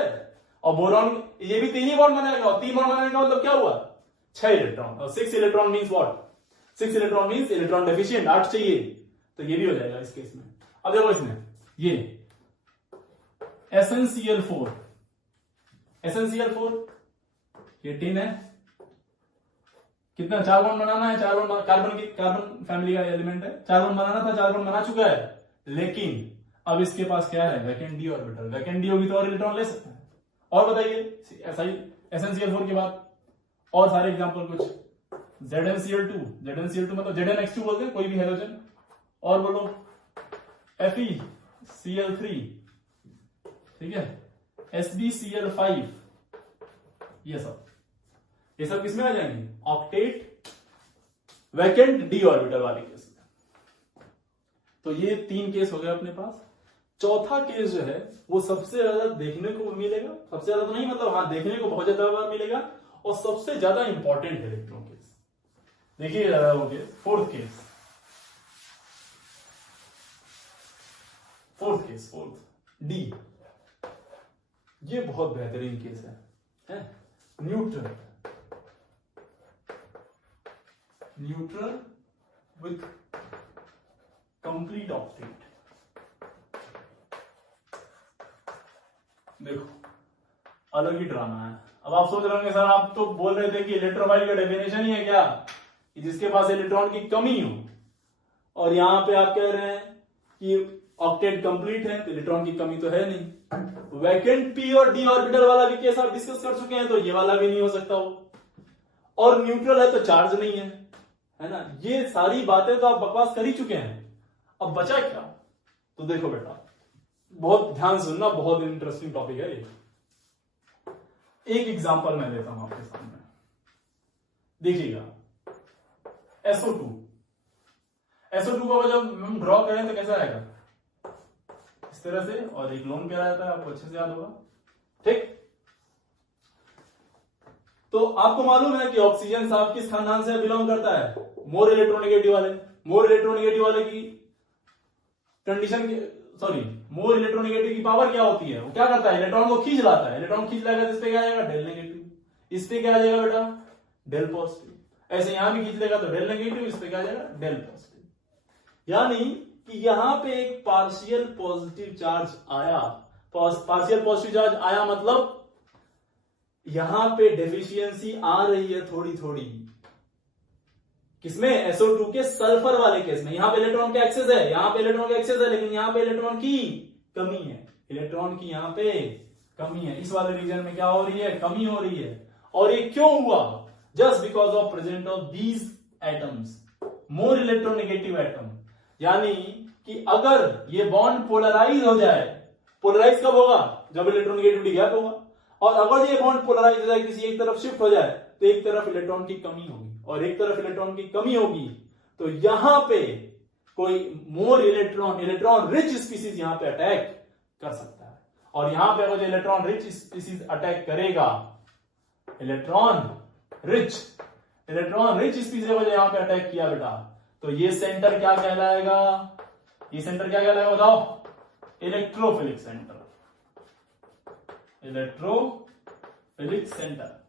और बोरॉन ये भी 3 ही बॉन्ड बनाएगा, और 3 बॉन्ड बनाने का मतलब क्या हुआ 6 इलेक्ट्रॉन, और 6 electron means what, 6 electron means electron deficient, 8 चाहिए, तो ये भी हो जाएगा इस केस में। अब देखो इसमें ये SnCl4, SnCl4 ये 10 है, कितना 4 बॉन्ड बनाना है, 4 बॉन्ड कार्बन फैमिली का एलिमेंट है, 4 बॉन्ड बनाना था, 4 बॉन्ड बना चुका है, लेकिन अब इसके पास क्या है vacant d orbital, vacant D होगी तो और इलेक्ट्रॉन ले सकता है। और बताइए ऐसा ही SnCl4 के बाद और सारे एग्जांपल कुछ, ZnCl2 मतलब ZnX2 बोलते हैं कोई भी हाइड्रोजन, और बोलो FeCl3, ठीक है, SbCl5, ये सब किसमें आ जाएंगे, ऑक्टेट वैकेंट डी ऑर्बिटल वाले केस में। तो ये 3 केस हो गए अपने पास। चौथा केस जो है वो सबसे ज्यादा देखने को मिलेगा, सबसे ज्यादा तो नहीं मतलब हाँ देखने को बहुत ज्यादा बार मिलेगा, और सबसे ज्यादा इंपॉर्टेंट है इलेक्ट्रॉन केस। देखिए ज्यादा वो केस, फोर्थ डी, ये बहुत बेहतरीन केस है? Neutral with complete octet. देखो अलग ही ड्रामा है। अब आप सोच रहे होंगे सर आप तो बोल रहे थे कि इलेक्ट्रोफाइल का डेफिनेशन ही है क्या कि जिसके पास इलेक्ट्रॉन की कमी हो, और यहां पे आप कह रहे हैं कि ऑक्टेट कंप्लीट है तो इलेक्ट्रॉन की कमी तो है नहीं। वैकेंट पी और डी ऑर्बिटल वाला भी केस आप डिस्कस कर चुके हैं, तो ये वाला भी नहीं हो सकता वो, और न्यूट्रल है तो चार्ज नहीं है ना, ये सारी बातें तो आप बकवास कर ही चुके हैं। अब बचा क्या, तो देखो बेटा बहुत ध्यान सुनना, बहुत इंटरेस्टिंग टॉपिक है ये। एक एग्जांपल मैं देता हूं आपके सामने, देखिएगा SO2 को जब हम ड्रॉ करें तो कैसा आएगा, इस तरह से, और एक लोन पेयर आता है, आपको अच्छे से याद होगा, ठीक। तो आपको मालूम है कि ऑक्सीजन साहब किस खानदान से बिलोंग करता है, मोर इलेक्ट्रोनेगेटिव वाले की कंडीशन की, सॉरी मोर इलेक्ट्रोनेगेटिव की पावर क्या होती है, वो क्या करता है इलेक्ट्रॉन को खींच लाता है, इलेक्ट्रॉन खींच लाएगा तो इस पे क्या आ जाएगा डेल नेगेटिव, इस पे क्या आ जाएगा बेटा डेल पॉजिटिव, ऐसे यहां भी खींच लेगा तो डेल नेगेटिव, इस पे क्या आ जाएगा डेल पॉजिटिव। यानी कि यहां पे एक पार्शियल पॉजिटिव चार्ज आया, पार्शियल पॉजिटिव चार्ज आया मतलब यहां पे डेफिशिएंसी आ रही है थोड़ी थोड़ी, किसमें SO2 के सल्फर वाले केस में। यहां पे इलेक्ट्रॉन का एक्सेस है, यहां पे इलेक्ट्रॉन का एक्सेस है, लेकिन यहां पे इलेक्ट्रॉन की कमी है, इलेक्ट्रॉन की यहां पे कमी है, इस वाले रीजन में क्या हो रही है, कमी हो रही है। और ये क्यों हुआ, just because of present of these atoms, more electronegative atom. यानी कि अगर ये बॉन्ड पोलराइज हो जाए, पोलराइज कब होगा, जब इलेक्ट्रोनेगेटिविटी गैप होगा, और अगर ये बॉन्ड पोलराइज हो जाए, किसी एक तरफ शिफ्ट हो जाए, तो एक तरफ इलेक्ट्रॉन की कमी होगी, और एक तरफ इलेक्ट्रॉन की कमी होगी, तो यहां पे कोई मोर इलेक्ट्रॉन रिच स्पीसीज यहां पे अटैक कर सकता है। और यहां पे अगर जो इलेक्ट्रॉन रिच स्पीसीज अटैक करेगा, इलेक्ट्रॉन रिच स्पीसीज अगर यहां पे अटैक किया बेटा, तो ये सेंटर क्या कहलाएगा, ये सेंटर क्या कहलाएगा बताओ, इलेक्ट्रोफिलिक सेंटर, इलेक्ट्रोफिलिक सेंटर।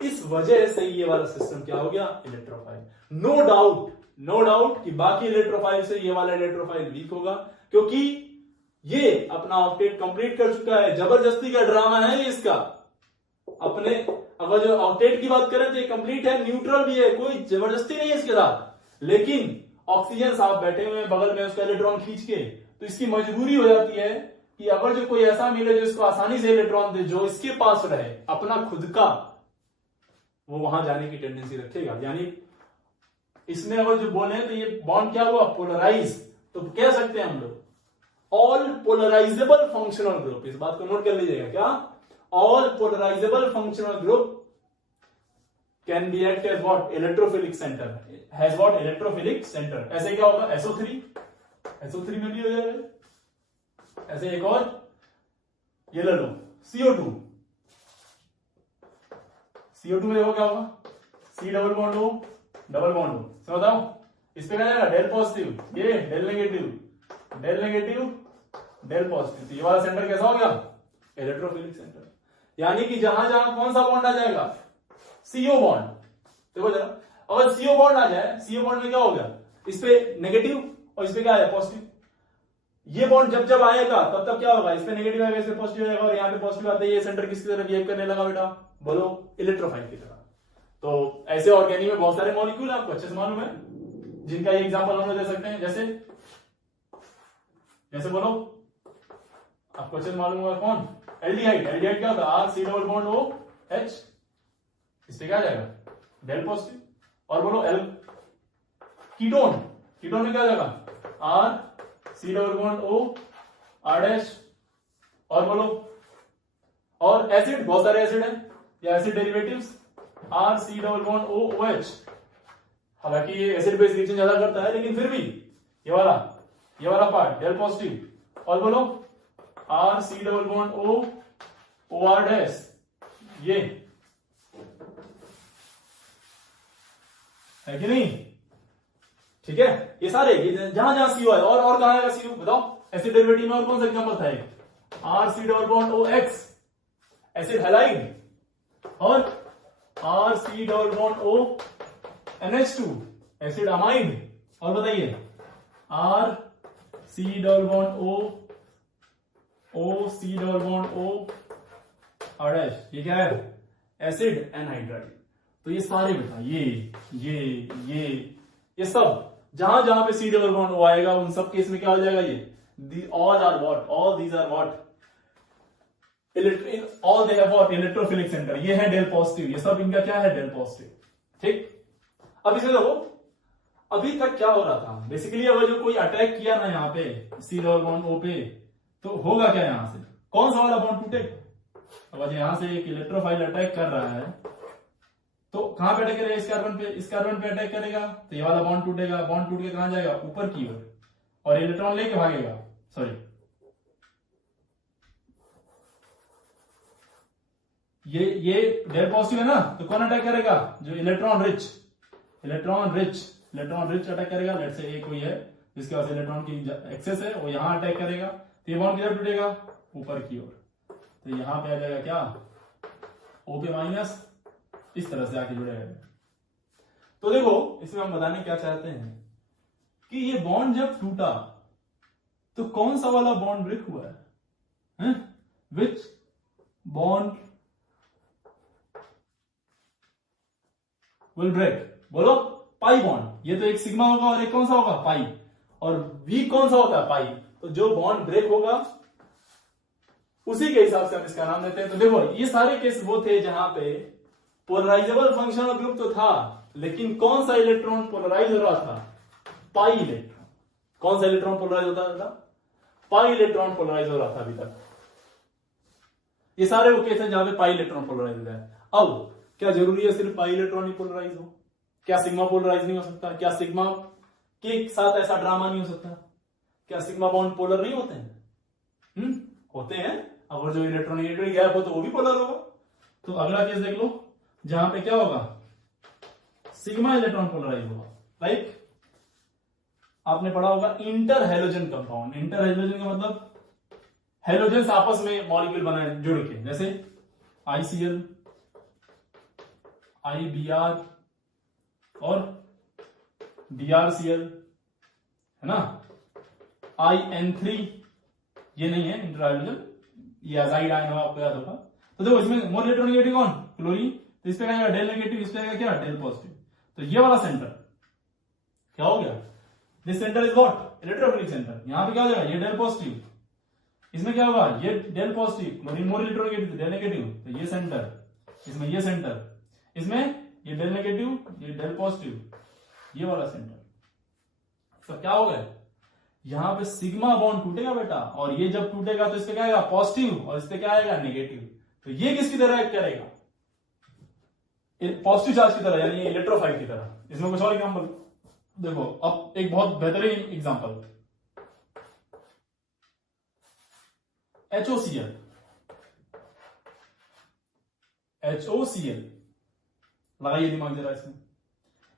इस वजह से ये वाला सिस्टम क्या हो गया, इलेक्ट्रोफाइल। नो डाउट कि बाकी इलेक्ट्रोफाइल से ये वाला इलेक्ट्रोफाइल वीक होगा, क्योंकि ये अपना ऑक्टेट कंप्लीट कर चुका है। जबरदस्ती का ड्रामा है इसका, अपने अगर जो ऑक्टेट की बात करें तो ये कंप्लीट है, न्यूट्रल भी है, कोई जबरदस्ती नहीं है इसके साथ। लेकिन ऑक्सीजन साहब बैठे हुए बगल में उसका इलेक्ट्रॉन खींच के, तो इसकी मजबूरी हो जाती है कि अगर जो कोई ऐसा मिले जो इसको आसानी से इलेक्ट्रॉन दे, जो इसके पास रहे अपना खुद का, वो वहां जाने की टेंडेंसी रखेगा। यानी इसमें अगर जो बोले तो ये बॉन्ड क्या हुआ, पोलराइज, तो कह सकते हैं हम लोग ऑल पोलराइजेबल फंक्शनल ग्रुप। इस बात को नोट कर लीजिएगा, क्या all polarizable functional group can be act as what, electrophilic centre, has what, electrophilic centre. ऐसे क्या होगा, SO3 में भी हो जाएगा, ऐसे एक और ये ले लो CO2, CO2 में देखो क्या होगा, C double bond O double bond O, समझ बताओ इस पे क्या जाएगा, डेल पॉजिटिव, ये del negative, del negative, del positive. तो ये वाला सेंटर कैसा हो गया, इलेक्ट्रोफिलिक सेंटर। यानी कि जहां जहां कौन सा बॉन्ड आ जाएगा, CO बॉन्ड। देखो जरा, अगर CO बॉन्ड आ जाए, CO बॉन्ड में क्या हो गया, इस पे नेगेटिव और इस पे क्या आया, पॉजिटिव। ये बॉन्ड जब जब आएगा तब तब क्या होगा, इस पे नेगेटिव आएगा, इस पे पॉजिटिव आएगा, और यहाँ पे पॉजिटिव आता है, ये सेंटर किसकी तरह बिहेव करने लगा बेटा, बोलो इलेक्ट्रोफाइल की तरह। तो ऐसे ऑर्गेनिक में बहुत सारे मॉलिक्यूल आपको अच्छे से मालूम है, जिनका ये एग्जांपल हम लोग दे सकते हैं, जैसे जैसे बोलो आपको अच्छे से मालूम होगा कौन, एल्डिहाइड। एल्डिहाइड क्या होता है, R C double bond OH, इससे क्या आ जाएगा, डेल पॉजिटिव। और बोलो एल कीटोन, कीटोन में क्या आ जाएगा, R C double bond O R dash. और बोलो, और एसिड, बहुत सारे एसिड हैं या acid derivatives, R C double bond O OH। हालांकि ये एसिड बेस रिएक्शन ज्यादा करता है, लेकिन फिर भी ये वाला पार्ट डेल पॉजिटिव। और बोलो R C double bond O O R dash, ये है कि नहीं, ठीक है। ये सारे जहां जहां CO है, और कहां आएगा CO बताओ, एसिड डेरिवेटिव में और कौन सा एग्जांपल था, R C double bond OX acid halide, और R C double bond O NH2 acid amide. और बताइए R C double bond O C double bond O R dash, ये क्या है, एसिड एनहाइड्राइड। तो ये सारे बेटा, ये सब जहां जहां पे C डबल बॉन्ड O आएगा, उन सब केस में क्या हो जाएगा, ये all these are what all they have what electrophilic centre. ये है डेल पॉजिटिव, ये सब इनका क्या है, डेल पॉजिटिव, ठीक। अब इसमें देखो अभी तक क्या हो रहा था, बेसिकली अगर जो कोई अटैक किया ना यहाँ पे C डबल बॉन्ड O पे, तो होगा क्या, यहां से कौन सा वाला बॉन्ड टूटेगा। अब यहां से एक इलेक्ट्रोफाइल अटैक कर रहा है, तो कहां पे अटैक करेगा, इस कार्बन पे अटैक करेगा, तो ये वाला बॉन्ड टूटेगा, बॉन्ड टूट के कहां जाएगा, ऊपर की ओर, और इलेक्ट्रॉन लेके भागेगा, सॉरी ये डेल पॉजिटिव है ना, तो कौन अटैक करेगा, जो इलेक्ट्रॉन रिच अटैक करेगा। लेट्स से ए कोई है जिसके पास इलेक्ट्रॉन की एक्सेस है, वो यहां अटैक करेगा, तो ये बॉन्ड किधर टूटेगा, ऊपर की ओर, तो यहां पे आ जाएगा क्या, O पे माइनस, इस तरह से आके जुड़ेगा। तो देखो इसमें हम बताने क्या चाहते हैं कि ये बॉन्ड जब टूटा तो कौन सा वाला बॉन्ड ब्रेक हुआ है, विच बॉन्ड विल ब्रेक, बोलो पाई बॉन्ड। ये तो एक सिग्मा होगा और एक कौन सा होगा, पाई। और वी कौन सा होता है, पाई। तो जो बॉन्ड ब्रेक होगा उसी के हिसाब से हम इसका नाम देते हैं। तो देखो ये सारे केस वो थे जहां पे पोलराइजेबल फंक्शनल ग्रुप तो था, लेकिन कौन सा इलेक्ट्रॉन पोलराइज हो रहा था, पाई इलेक्ट्रॉन। कौन सा इलेक्ट्रॉन पोलराइज होता था, पाई इलेक्ट्रॉन पोलराइज हो रहा था अभी तक। ये सारे वो केस हैं जहां पे पाई इलेक्ट्रॉन पोलराइज हो रहा है। अब क्या जरूरी है सिर्फ पाई इलेक्ट्रॉन ही पोलराइज हो, क्या सिग्मा पोलराइज नहीं हो सकता, क्या सिग्मा के साथ ऐसा ड्रामा नहीं हो सकता, क्या सिग्मा बॉन्ड पोलर नहीं होते हैं, होते हैं। अगर जो इलेक्ट्रॉनिक गैप हो तो वो भी पोलर होगा। तो अगला केस देख लो जहां पे क्या होगा, सिग्मा इलेक्ट्रॉन पोलराइज होगा। लाइक आपने पढ़ा होगा inter halogen compound. Inter halogen का मतलब हेलोजन आपस में मॉलिक्यूल बनाए जुड़ के, जैसे ICl, IBr और DrCl, है ना, IN3, ये नहीं है इंटर हाइड्रोजन, ये एजाइड आयन होगा, आपको याद होगा। तो देखो इसमें मोर इलेक्ट्रोनेगेटिव कौन, क्लोरीन, तो इस पे क्या डेल नेगेटिव, इस पे क्या डेल पॉजिटिव। तो ये वाला सेंटर क्या हो गया, this centre is what, electrophilic centre. यहां पे क्या हो जाएगा, ये डेल पॉजिटिव, इसमें क्या होगा, ये del positive, chlorine more electronegative, del negative, तो ये सेंटर, इसमें ये सेंटर, इसमें ये डेल नेगेटिव, ये डेल पॉजिटिव, ये वाला सेंटर। सब क्या हो गया, यहां पे सिग्मा बॉन्ड टूटेगा बेटा, और ये जब टूटेगा तो इससे क्या आएगा, पॉजिटिव, और इससे क्या आएगा, नेगेटिव। तो ये किसकी तरह एक्ट करेगा, पॉजिटिव चार्ज की तरह, यानी इलेक्ट्रोफाइल की तरह। इसमें कुछ और एग्जांपल देखो। अब एक बहुत बेहतरीन एग्जांपल, HOCl। HOCl। लगाइए दिमाग जरा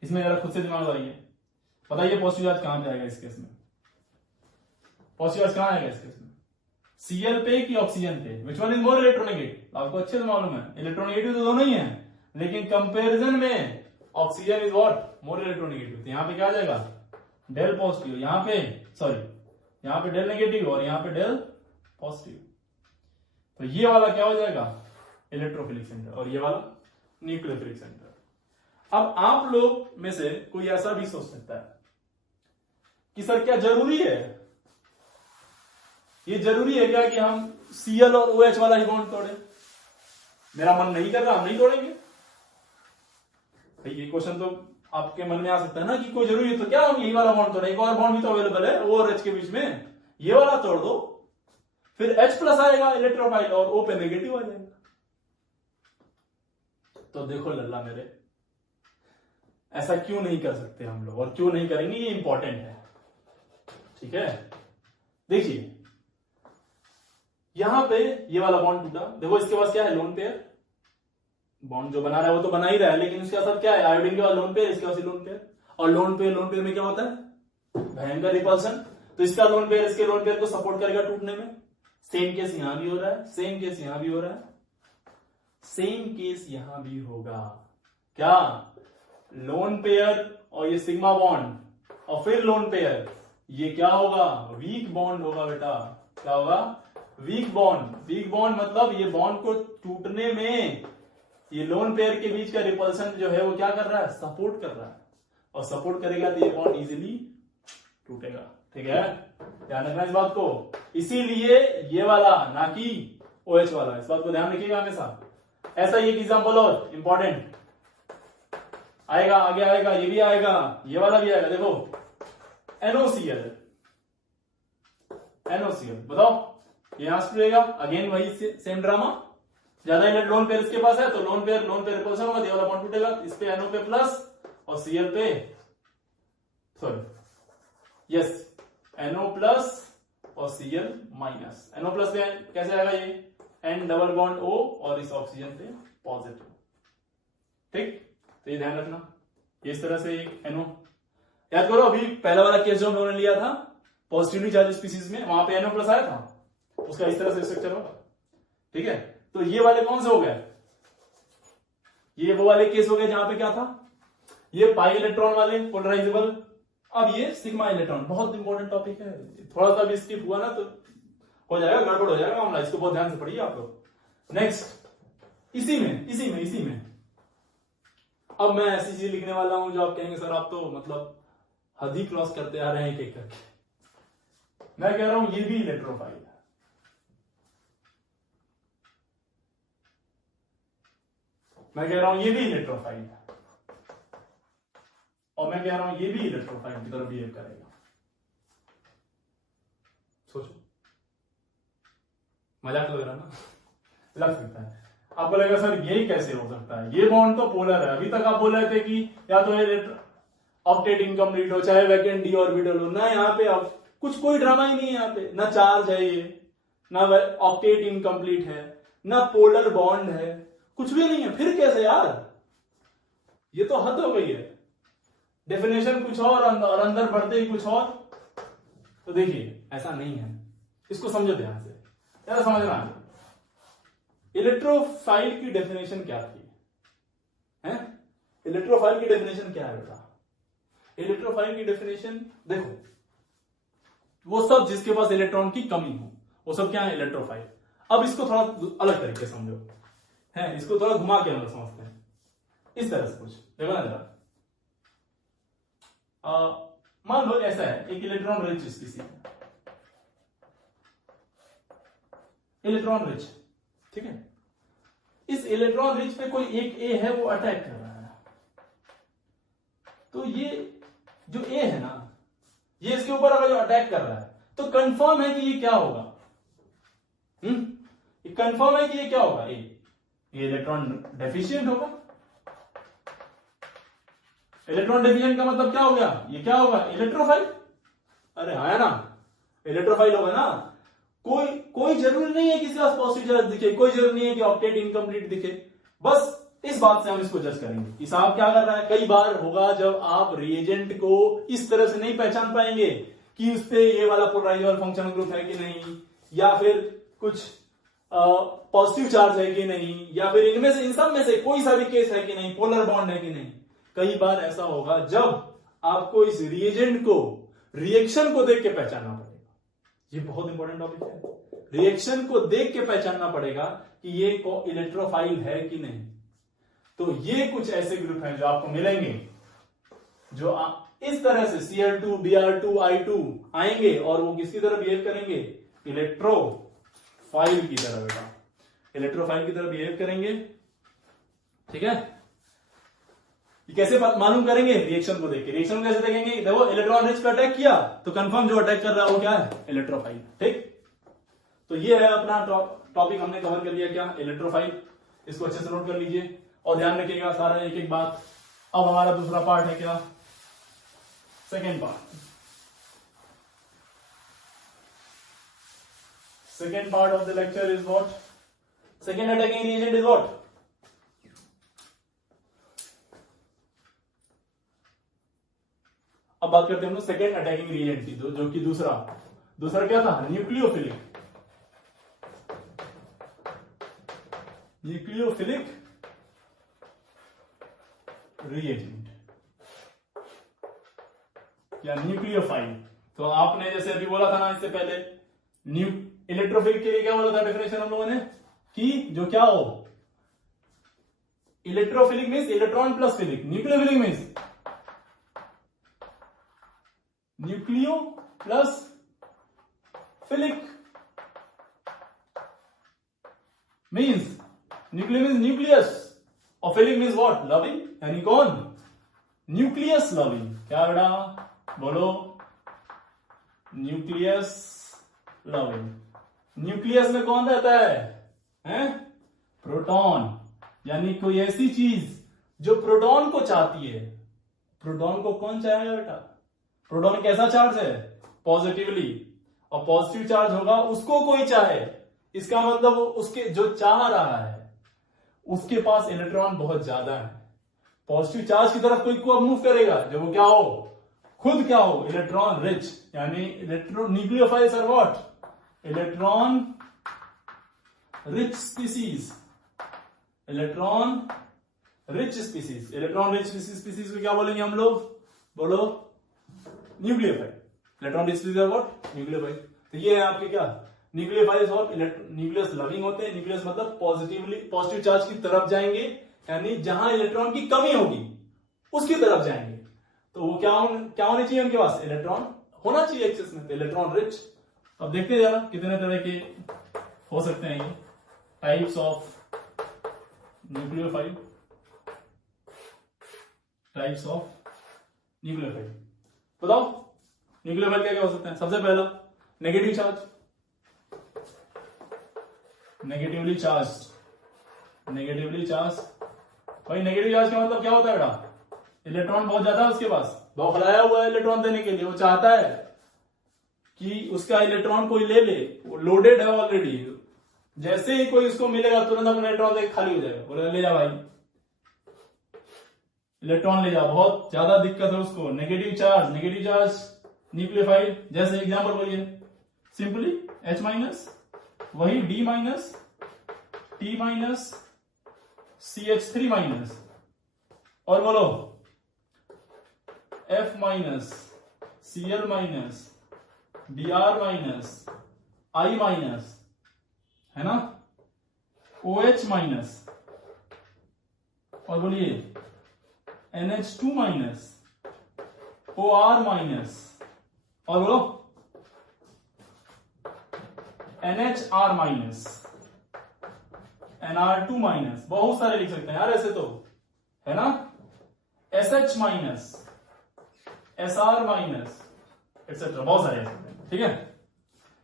इसमें जरा खुद से दिमाग लगाइए, बताइए पॉजिटिव चार्ज कहां पे आएगा इस केस में? पॉजिटिव चार्ज कहां आएगा इस केस में? Cl पे कि ऑक्सीजन पे? Which one is more electronegative? आपको अच्छे से मालूम है इलेक्ट्रोनेगेटिव तो दोनों ही है, लेकिन कंपैरिजन में oxygen is what more electronegative. तो यहां पे क्या आ जाएगा? डेल पॉजिटिव, यहां पे सॉरी यहां पे डेल नेगेटिव और यहां पे डेल पॉजिटिव। तो ये वाला क्या हो जाएगा? इलेक्ट्रोफिलिक सेंटर, और ये वाला न्यूक्लियोफिलिक सेंटर। अब आप लोग में से कोई ऐसा भी सोच सकता है कि सर क्या जरूरी है, ये जरूरी है क्या कि हम Cl और OH वाला ही बॉन्ड तोड़े? मेरा मन नहीं कर रहा, हम नहीं तोड़ेंगे भाई। ये क्वेश्चन तो आपके मन में आ सकता है ना कि कोई जरूरी है तो क्या हम यही वाला बॉन्ड तोड़े? एक और बॉन्ड भी तो अवेलेबल है O और H के बीच में, ये वाला तोड़ दो, फिर H प्लस आएगा इलेक्ट्रोफाइल और O पे नेगेटिव आ जाएगा। तो देखो लल्ला मेरे, ऐसा क्यों नहीं कर सकते हम लोग, और क्यों नहीं करेंगे, ये इंपॉर्टेंट है। ठीक है, देखिए यहां पे ये वाला बॉन्ड टूटा, देखो इसके पास क्या है? Lone pair. बॉन्ड जो बना रहा है वो तो बना ही रहा है, लेकिन उसके साथ क्या है? आयोडीन के पास लोन पेयर, इसके पास लोन पेयर। और लोन पेयर में क्या होता है? भयंकर रिपल्सन। तो इसका लोन पेयर इसके लोन पेयर को सपोर्ट करेगा टूटने में। सेम केस यहां भी हो रहा है, सेम केस यहां भी हो रहा है, सेम केस यहां भी होगा। क्या? लोन पेयर और ये सिग्मा बॉन्ड और फिर लोन पेयर, ये क्या होगा? वीक बॉन्ड होगा बेटा। क्या होगा? Weak bond. वीक बॉन्ड मतलब ये बॉन्ड को टूटने में ये लोन पेयर के बीच का रिपल्सन जो है वो क्या कर रहा है? सपोर्ट कर रहा है, और सपोर्ट करेगा तो ये बॉन्ड इजीली टूटेगा। ठीक है, ध्यान रखना इस बात को। इसीलिए ये वाला ना कि OH वाला, इस बात को ध्यान रखिएगा हमेशा। ऐसा ही एक एग्जांपल और इंपॉर्टेंट आएगा, आगे आएगा, ये भी आएगा, ये वाला भी आएगा। देखो NOCl, बताओ ये यहां से टूटेगा, अगेन वही सेम ड्रामा। ज्यादा लोन पेयर इसके पास है तो लोन पेयर रिपल्सन होगा, ये वाला बॉन्ड टूटेगा। इस पे NO पे प्लस और Cl पे सॉरी यस NO प्लस और Cl माइनस। NO प्लस पे कैसे आएगा? ये N डबल बॉन्ड O और इस ऑक्सीजन पे पॉजिटिव। ठीक, तो ये ध्यान रखना, इस तरह से एक NO याद करो। अभी पहला वाला केस जो हम लोगों ने लिया था पॉजिटिवली चार्ज स्पीसीज में, वहां पे NO प्लस आया था, उसका इस तरह से स्ट्रक्चर होगा। ठीक है, तो ये वाले कौन से हो गए? ये वो वाले केस हो गए जहां पे क्या था? ये पाई इलेक्ट्रॉन वाले पोलराइजेबल। अब ये सिग्मा इलेक्ट्रॉन, बहुत इंपॉर्टेंट टॉपिक है, थोड़ा सा भी स्किप हुआ ना तो हो जाएगा, गड़बड़ हो जाएगा मामला। इसको बहुत ध्यान से पढ़िए आप लोग। नेक्स्ट, इसी में अब मैं ऐसी चीज लिखने वाला हूं जो आप कहेंगे सर आप तो मतलब हद ही क्रॉस करते आ रहे हैं एक करके। मैं कह रहा हूं ये भी इलेक्ट्रोफाइल है। मैं कह रहा हूं ये भी इलेक्ट्रोफाइल है, और मैं कह रहा हूं ये भी इलेक्ट्रोफाइल की तरह बिहेव करेगा। सोचो, मजाक लग रहा ना? लग सकता है आपको, लगेगा सर ये कैसे हो सकता है, ये बॉन्ड तो पोलर है। अभी तक आप बोल रहे थे कि या तो ऑक्टेट इनकम्प्लीट हो, चाहे वैकेंट डी ऑर्बिटल हो ना, यहाँ पे कुछ कोई ड्रामा ही नहीं है। यहाँ पे ना चार्ज है ये, ना ऑक्टेट इनकम्प्लीट है, ना पोलर बॉन्ड है, कुछ भी नहीं है। फिर कैसे यार? ये तो हद हो गई है। डेफिनेशन कुछ और अंदर बढ़ते ही कुछ और। तो देखिए ऐसा नहीं है, इसको समझो ध्यान से, यार समझना है। इलेक्ट्रोफाइल की डेफिनेशन क्या थी? हैं? इलेक्ट्रोफाइल की डेफिनेशन क्या है बेटा? इलेक्ट्रोफाइल की डेफिनेशन देखो, वो सब जिसके पास इलेक्ट्रॉन की कमी हो वो सब क्या है? इलेक्ट्रोफाइल। अब इसको थोड़ा अलग तरीके से समझो, है इसको थोड़ा घुमा के हम लोग समझते हैं। इस तरह से कुछ देखो ना जरा, मान लो ऐसा है, एक electron rich species, electron rich, ठीक है। इस इलेक्ट्रॉन रिच पे कोई एक ए है वो अटैक कर रहा है, तो ये जो ए है ना, ये इसके ऊपर अगर जो अटैक कर रहा है तो कंफर्म है कि ये क्या होगा? ये कंफर्म है कि ये क्या होगा? ये इलेक्ट्रॉन डेफिशिएंट होगा। इलेक्ट्रॉन डेफिशिएंट का मतलब क्या हो गया? ये क्या होगा? इलेक्ट्रोफाइल। अरे हाँ है ना, इलेक्ट्रोफाइल होगा ना। कोई जरूरी नहीं है कि इसके पास पॉजिटिव चार्ज दिखे, कोई जरूरी नहीं है कि ऑक्टेट इनकम्प्लीट दिखे, बस इस बात से हम इसको जज करेंगे कि साहब क्या कर रहा है। कई बार होगा जब आप रिएजेंट को इस तरह से नहीं पहचान पाएंगे कि उस पे ये वाला पोलराइजर फंक्शनल ग्रुप है कि नहीं, या फिर कुछ पॉजिटिव चार्ज है कि नहीं, या फिर इनमें से इन सब में से कोई सा भी केस है कि नहीं, पोलर बॉन्ड है कि नहीं। कई बार ऐसा होगा जब आपको इस रिएजेंट को रिएक्शन को देख के पहचानना पड़ेगा। ये बहुत इंपॉर्टेंट टॉपिक है। रिएक्शन को देख के पहचानना पड़ेगा कि ये इलेक्ट्रोफाइल है कि नहीं। तो ये कुछ ऐसे ग्रुप हैं जो आपको मिलेंगे जो इस तरह से Cl2, Br2, I2 आएंगे और वो किसकी तरह बिहेव करेंगे, इलेक्ट्रोफाइल की तरह। बेटा इलेक्ट्रोफाइल की तरह बिहेव करेंगे, ठीक है। ये कैसे मालूम करेंगे, रिएक्शन को देख के। रिएक्शन को कैसे देखेंगे, देखो इलेक्ट्रॉन रिच पे अटैक किया तो कंफर्म जो अटैक कर रहा है वो क्या है, इलेक्ट्रोफाइल। ठीक, तो ये है अपना टॉपिक हमने कवर कर लिया, क्या, इलेक्ट्रोफाइल। इसको अच्छे से नोट कर लीजिए और ध्यान रखिएगा सारा एक एक बात। अब हमारा दूसरा पार्ट है क्या, second part. Second part of the lecture is what, second attacking reagent is what, अब बात करते हैं हम लोग सेकेंड अटैकिंग रिएजेंट की, जो कि दूसरा क्या था, न्यूक्लियोफिलिक रिएजेंट या न्यूक्लियोफाइल। तो आपने जैसे अभी बोला था ना इससे पहले, इलेक्ट्रोफिलिक के लिए क्या बोला था डेफिनेशन हम लोगों ने, कि जो क्या हो, electrophilic means electron plus philic, nucleophilic means nucleo plus philic, means nucleo means nucleus और फिलिक मीन्स व्हाट, लविंग, यानी कौन, न्यूक्लियस लविंग। क्या बेटा बोलो, न्यूक्लियस लविंग। न्यूक्लियस में कौन रहता है? प्रोटॉन, यानी कोई ऐसी चीज जो प्रोटॉन को चाहती है। प्रोटॉन को कौन चाहेगा बेटा, प्रोटॉन कैसा चार्ज है, पॉजिटिवली, और पॉजिटिव चार्ज होगा उसको कोई चाहे, इसका मतलब उसके जो चाह रहा है उसके पास इलेक्ट्रॉन बहुत ज्यादा है। पॉजिटिव चार्ज की तरफ कोई को मूव करेगा जब वो क्या हो, खुद क्या हो, इलेक्ट्रॉन रिच, यानी nucleophiles are what, electron rich species, electron rich species. Electron rich species को क्या बोलेंगे हम लोग, बोलो nucleophile. Electron rich species what, nucleophile. तो ये है आपके क्या, न्यूक्लियोफाइल्स और न्यूक्लियस लविंग होते हैं। न्यूक्लियस मतलब पॉजिटिव चार्ज की तरफ जाएंगे, यानी जहां इलेक्ट्रॉन की कमी होगी उसकी तरफ जाएंगे। तो वो क्या होने चाहिए उनके पास, इलेक्ट्रॉन होना चाहिए एक्सेस में, तो इलेक्ट्रॉन रिच। अब देखते जरा कितने तरह के हो सकते हैं ये types of nucleophile, types of nucleophile. बताओ न्यूक्लियोफाइल क्या क्या हो सकते हैं। सबसे पहला नेगेटिव चार्ज, नेगेटिवली चार्ज भाई नेगेटिव चार्ज का मतलब क्या होता है बेटा, इलेक्ट्रॉन बहुत ज्यादा है उसके पास, बौखलाया हुआ है इलेक्ट्रॉन देने के लिए, वो चाहता है कि उसका इलेक्ट्रॉन कोई ले ले, वो लोडेड है ऑलरेडी, जैसे ही कोई उसको मिलेगा तुरंत अपना इलेक्ट्रॉन देकर खाली हो जाएगा, बोले ले जा भाई इलेक्ट्रॉन ले जा, बहुत ज्यादा दिक्कत है उसको। नेगेटिव चार्ज न्यूक्लियोफाइल, जैसे एग्जांपल बोलिए सिंपली H-, वही D-, T-, CH3-, और बोलो F-, Cl-, Br-, I-, है ना, OH-, और बोलिए NH2-, OR-, और बोलो NHR-, NR2-, बहुत सारे लिख सकते हैं यार ऐसे तो, है ना, SH-, SR-, एक्सेट्रा, बहुत सारे ऐसे, ठीक है।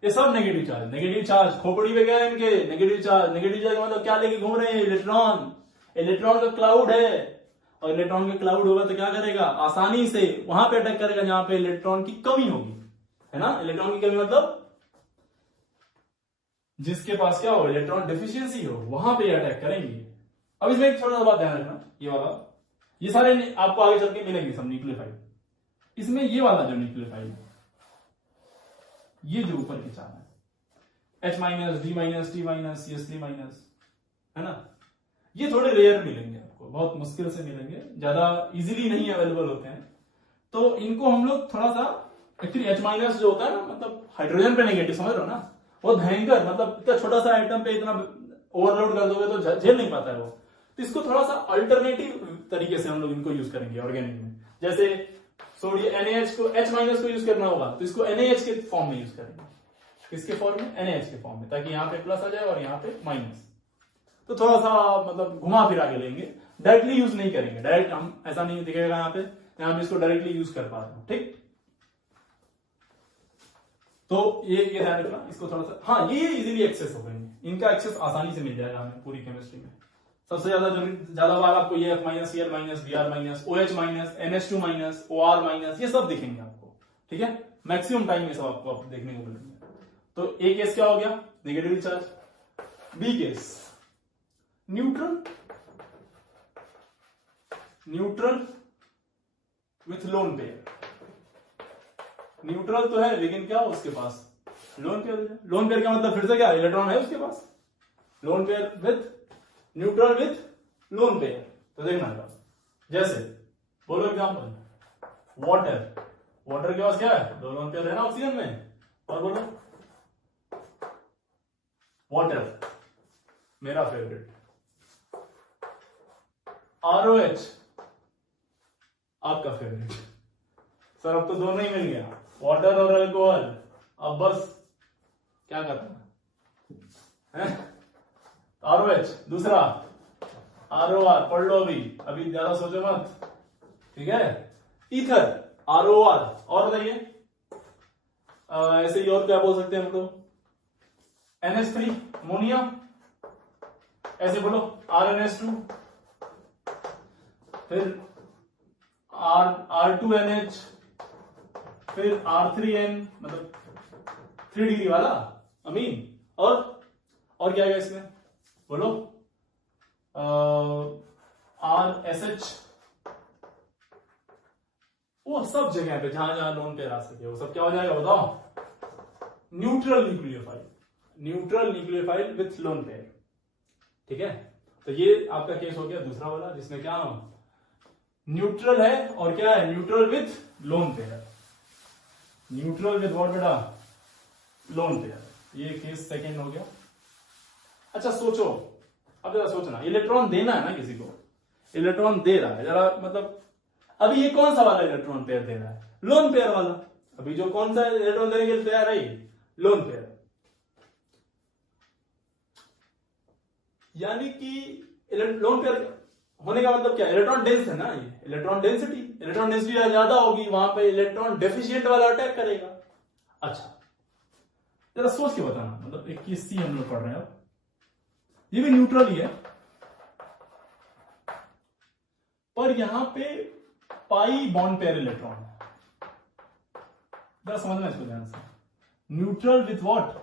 ये सब नेगेटिव चार्ज खोपड़ी पे क्या है इनके, नेगेटिव चार्ज मतलब क्या लेके घूम रहे हैं, इलेक्ट्रॉन का क्लाउड है, और इलेक्ट्रॉन का क्लाउड होगा तो क्या करेगा, आसानी से वहां पे अटैक करेगा जहां पे इलेक्ट्रॉन की कमी होगी, है ना। इलेक्ट्रॉन की कमी मतलब जिसके पास क्या हो, इलेक्ट्रॉन डेफिशिएंसी हो, वहां पे अटैक करेंगे। अब इसमें एक छोटा सा बात ध्यान रखना, ये वाला, ये सारे आपको आगे चल के मिलेंगे सब न्यूक्लियोफाइल। इसमें ये वाला जो न्यूक्लियोफाइल, ये जो ऊपर के चार है, H minus, D minus, T minus, CH3 minus, है ना, ये थोड़े रेयर मिलेंगे आपको, बहुत मुश्किल से मिलेंगे, ज्यादा इजीली नहीं अवेलेबल होते हैं। तो इनको हम लोग थोड़ा सा, एक्चुअली H माइनस जो होता है ना, मतलब हाइड्रोजन पे नेगेटिव, समझ रहे हो ना, वो भयंकर, मतलब इतना छोटा सा आइटम पे इतना ओवरलोड कर दोगे तो झेल नहीं पाता है वो। तो इसको थोड़ा सा अल्टरनेटिव तरीके से हम लोग इनको यूज करेंगे ऑर्गेनिक में। जैसे सोडियम NaH को, H माइनस को यूज करना होगा तो इसको NaH के फॉर्म में यूज करेंगे। किसके फॉर्म में? NaH के फॉर्म में, ताकि यहाँ पे प्लस आ जाए और यहाँ पे माइनस। तो थोड़ा सा मतलब घुमा फिरा के लेंगे, डायरेक्टली यूज नहीं करेंगे। डायरेक्ट हम ऐसा नहीं दिखेगा यहाँ पे, हम इसको डायरेक्टली यूज कर पा रहे हैं, ठीक। तो ये ध्यान रखना, इसको थोड़ा सा, हाँ ये इजीली एक्सेस हो गएंगे, इनका एक्सेस आसानी से मिल जाएगा हमें पूरी केमिस्ट्री में। सबसे ज्यादा बार आपको ये F minus, Cl minus, Br minus, OH minus, NH2 minus, OR minus, ये सब दिखेंगे आपको, ठीक है। मैक्सिमम टाइम ये सब आपको देखने को मिलेंगे। तो A केस क्या हो गया? Negative charge. B case neutral, neutral with lone pair. न्यूट्रल तो है लेकिन क्या हो उसके पास? Lone pair. लोन पेयर का मतलब फिर से क्या? इलेक्ट्रॉन है उसके पास। Lone pair with, neutral with lone pair. तो देखना, जैसे बोलो एग्जांपल, वाटर, वाटर के पास क्या है? दो लोन पेयर है ना ऑक्सीजन में। और बोलो वाटर, मेरा फेवरेट। ROH आपका फेवरेट। सर अब तो दोनों ही मिल गया, वाटर और अल्कोहल। अब बस क्या करना है? ROH, दूसरा ROR, पढ़ लो अभी ज्यादा सोचो मत, ठीक है। Ether, ROR। और बताइए ऐसे ही और क्या बोल सकते हैं हम लोग? NH3, ammonia. ऐसे बोलो RNH2, फिर R2NH, फिर R3N, मतलब 3 डिग्री वाला अमीन। और क्या है इसमें? बोलो RSH। वो सब जगह पे जहां जहां लोन पेयर आ सके वो सब क्या हो जाएगा बताओ? Neutral nucleophile. Neutral nucleophile with lone pair, ठीक है। तो ये आपका केस हो गया दूसरा वाला, जिसमें क्या न्यूट्रल है और क्या है? Neutral with lone pair. Neutral with what बेटा? Lone pair. ये केस सेकंड हो गया। अच्छा सोचो, अब जरा सोचना, इलेक्ट्रॉन देना है ना किसी को, इलेक्ट्रॉन दे रहा है, जरा मतलब अभी ये कौन सा वाला इलेक्ट्रॉन पेयर दे रहा है? लोन पेयर वाला। अभी जो कौन सा इलेक्ट्रॉन देने के लिए तैयार है? Lone pair. यानी कि लोन पेयर होने का मतलब क्या? इलेक्ट्रॉन डेंस है ना, ये इलेक्ट्रॉन डेंसिटी। इलेक्ट्रॉन डेंसिटी ज्यादा होगी, वहां पे इलेक्ट्रॉन डेफिशिएंट वाला अटैक करेगा। अच्छा जरा सोच के बताना, मतलब 21C हम लोग पढ़ रहे हैं, अब ये भी न्यूट्रल ही है, पर यहां पे पाई बॉन्ड पेयर इलेक्ट्रॉन है। जरा समझना इसको ध्यान से। Neutral with what?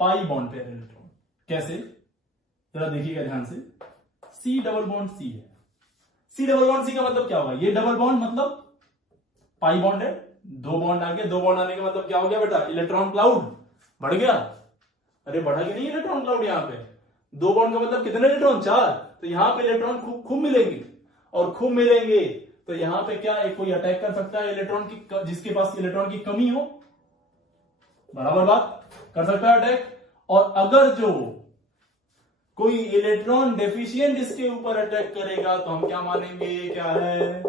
Pi bond pair electron. कैसे? जरा देखिएगा ध्यान से। C डबल बॉन्ड C है। C डबल बॉन्ड C का मतलब क्या होगा? ये डबल बॉन्ड मतलब पाई बॉन्ड है, दो बॉन्ड आ गए। दो बॉन्ड आने का मतलब क्या हो गया बेटा? इलेक्ट्रॉन क्लाउड बढ़ गया। अरे बढ़ा कि नहीं इलेक्ट्रॉन क्लाउड? यहाँ पे दो बॉन्ड का मतलब कितने इलेक्ट्रॉन? 4। तो यहाँ पे इलेक्ट्रॉन खूब मिलेंगे, और खूब मिलेंगे तो यहाँ पे क्या है? कोई अटैक कर सकता है इलेक्ट्रॉन की, जिसके पास इलेक्ट्रॉन की कमी हो, बराबर बात, कर सकता है अटैक। और अगर जो कोई इलेक्ट्रॉन डेफिशिएंट इसके ऊपर अटैक करेगा तो हम क्या मानेंगे? क्या है?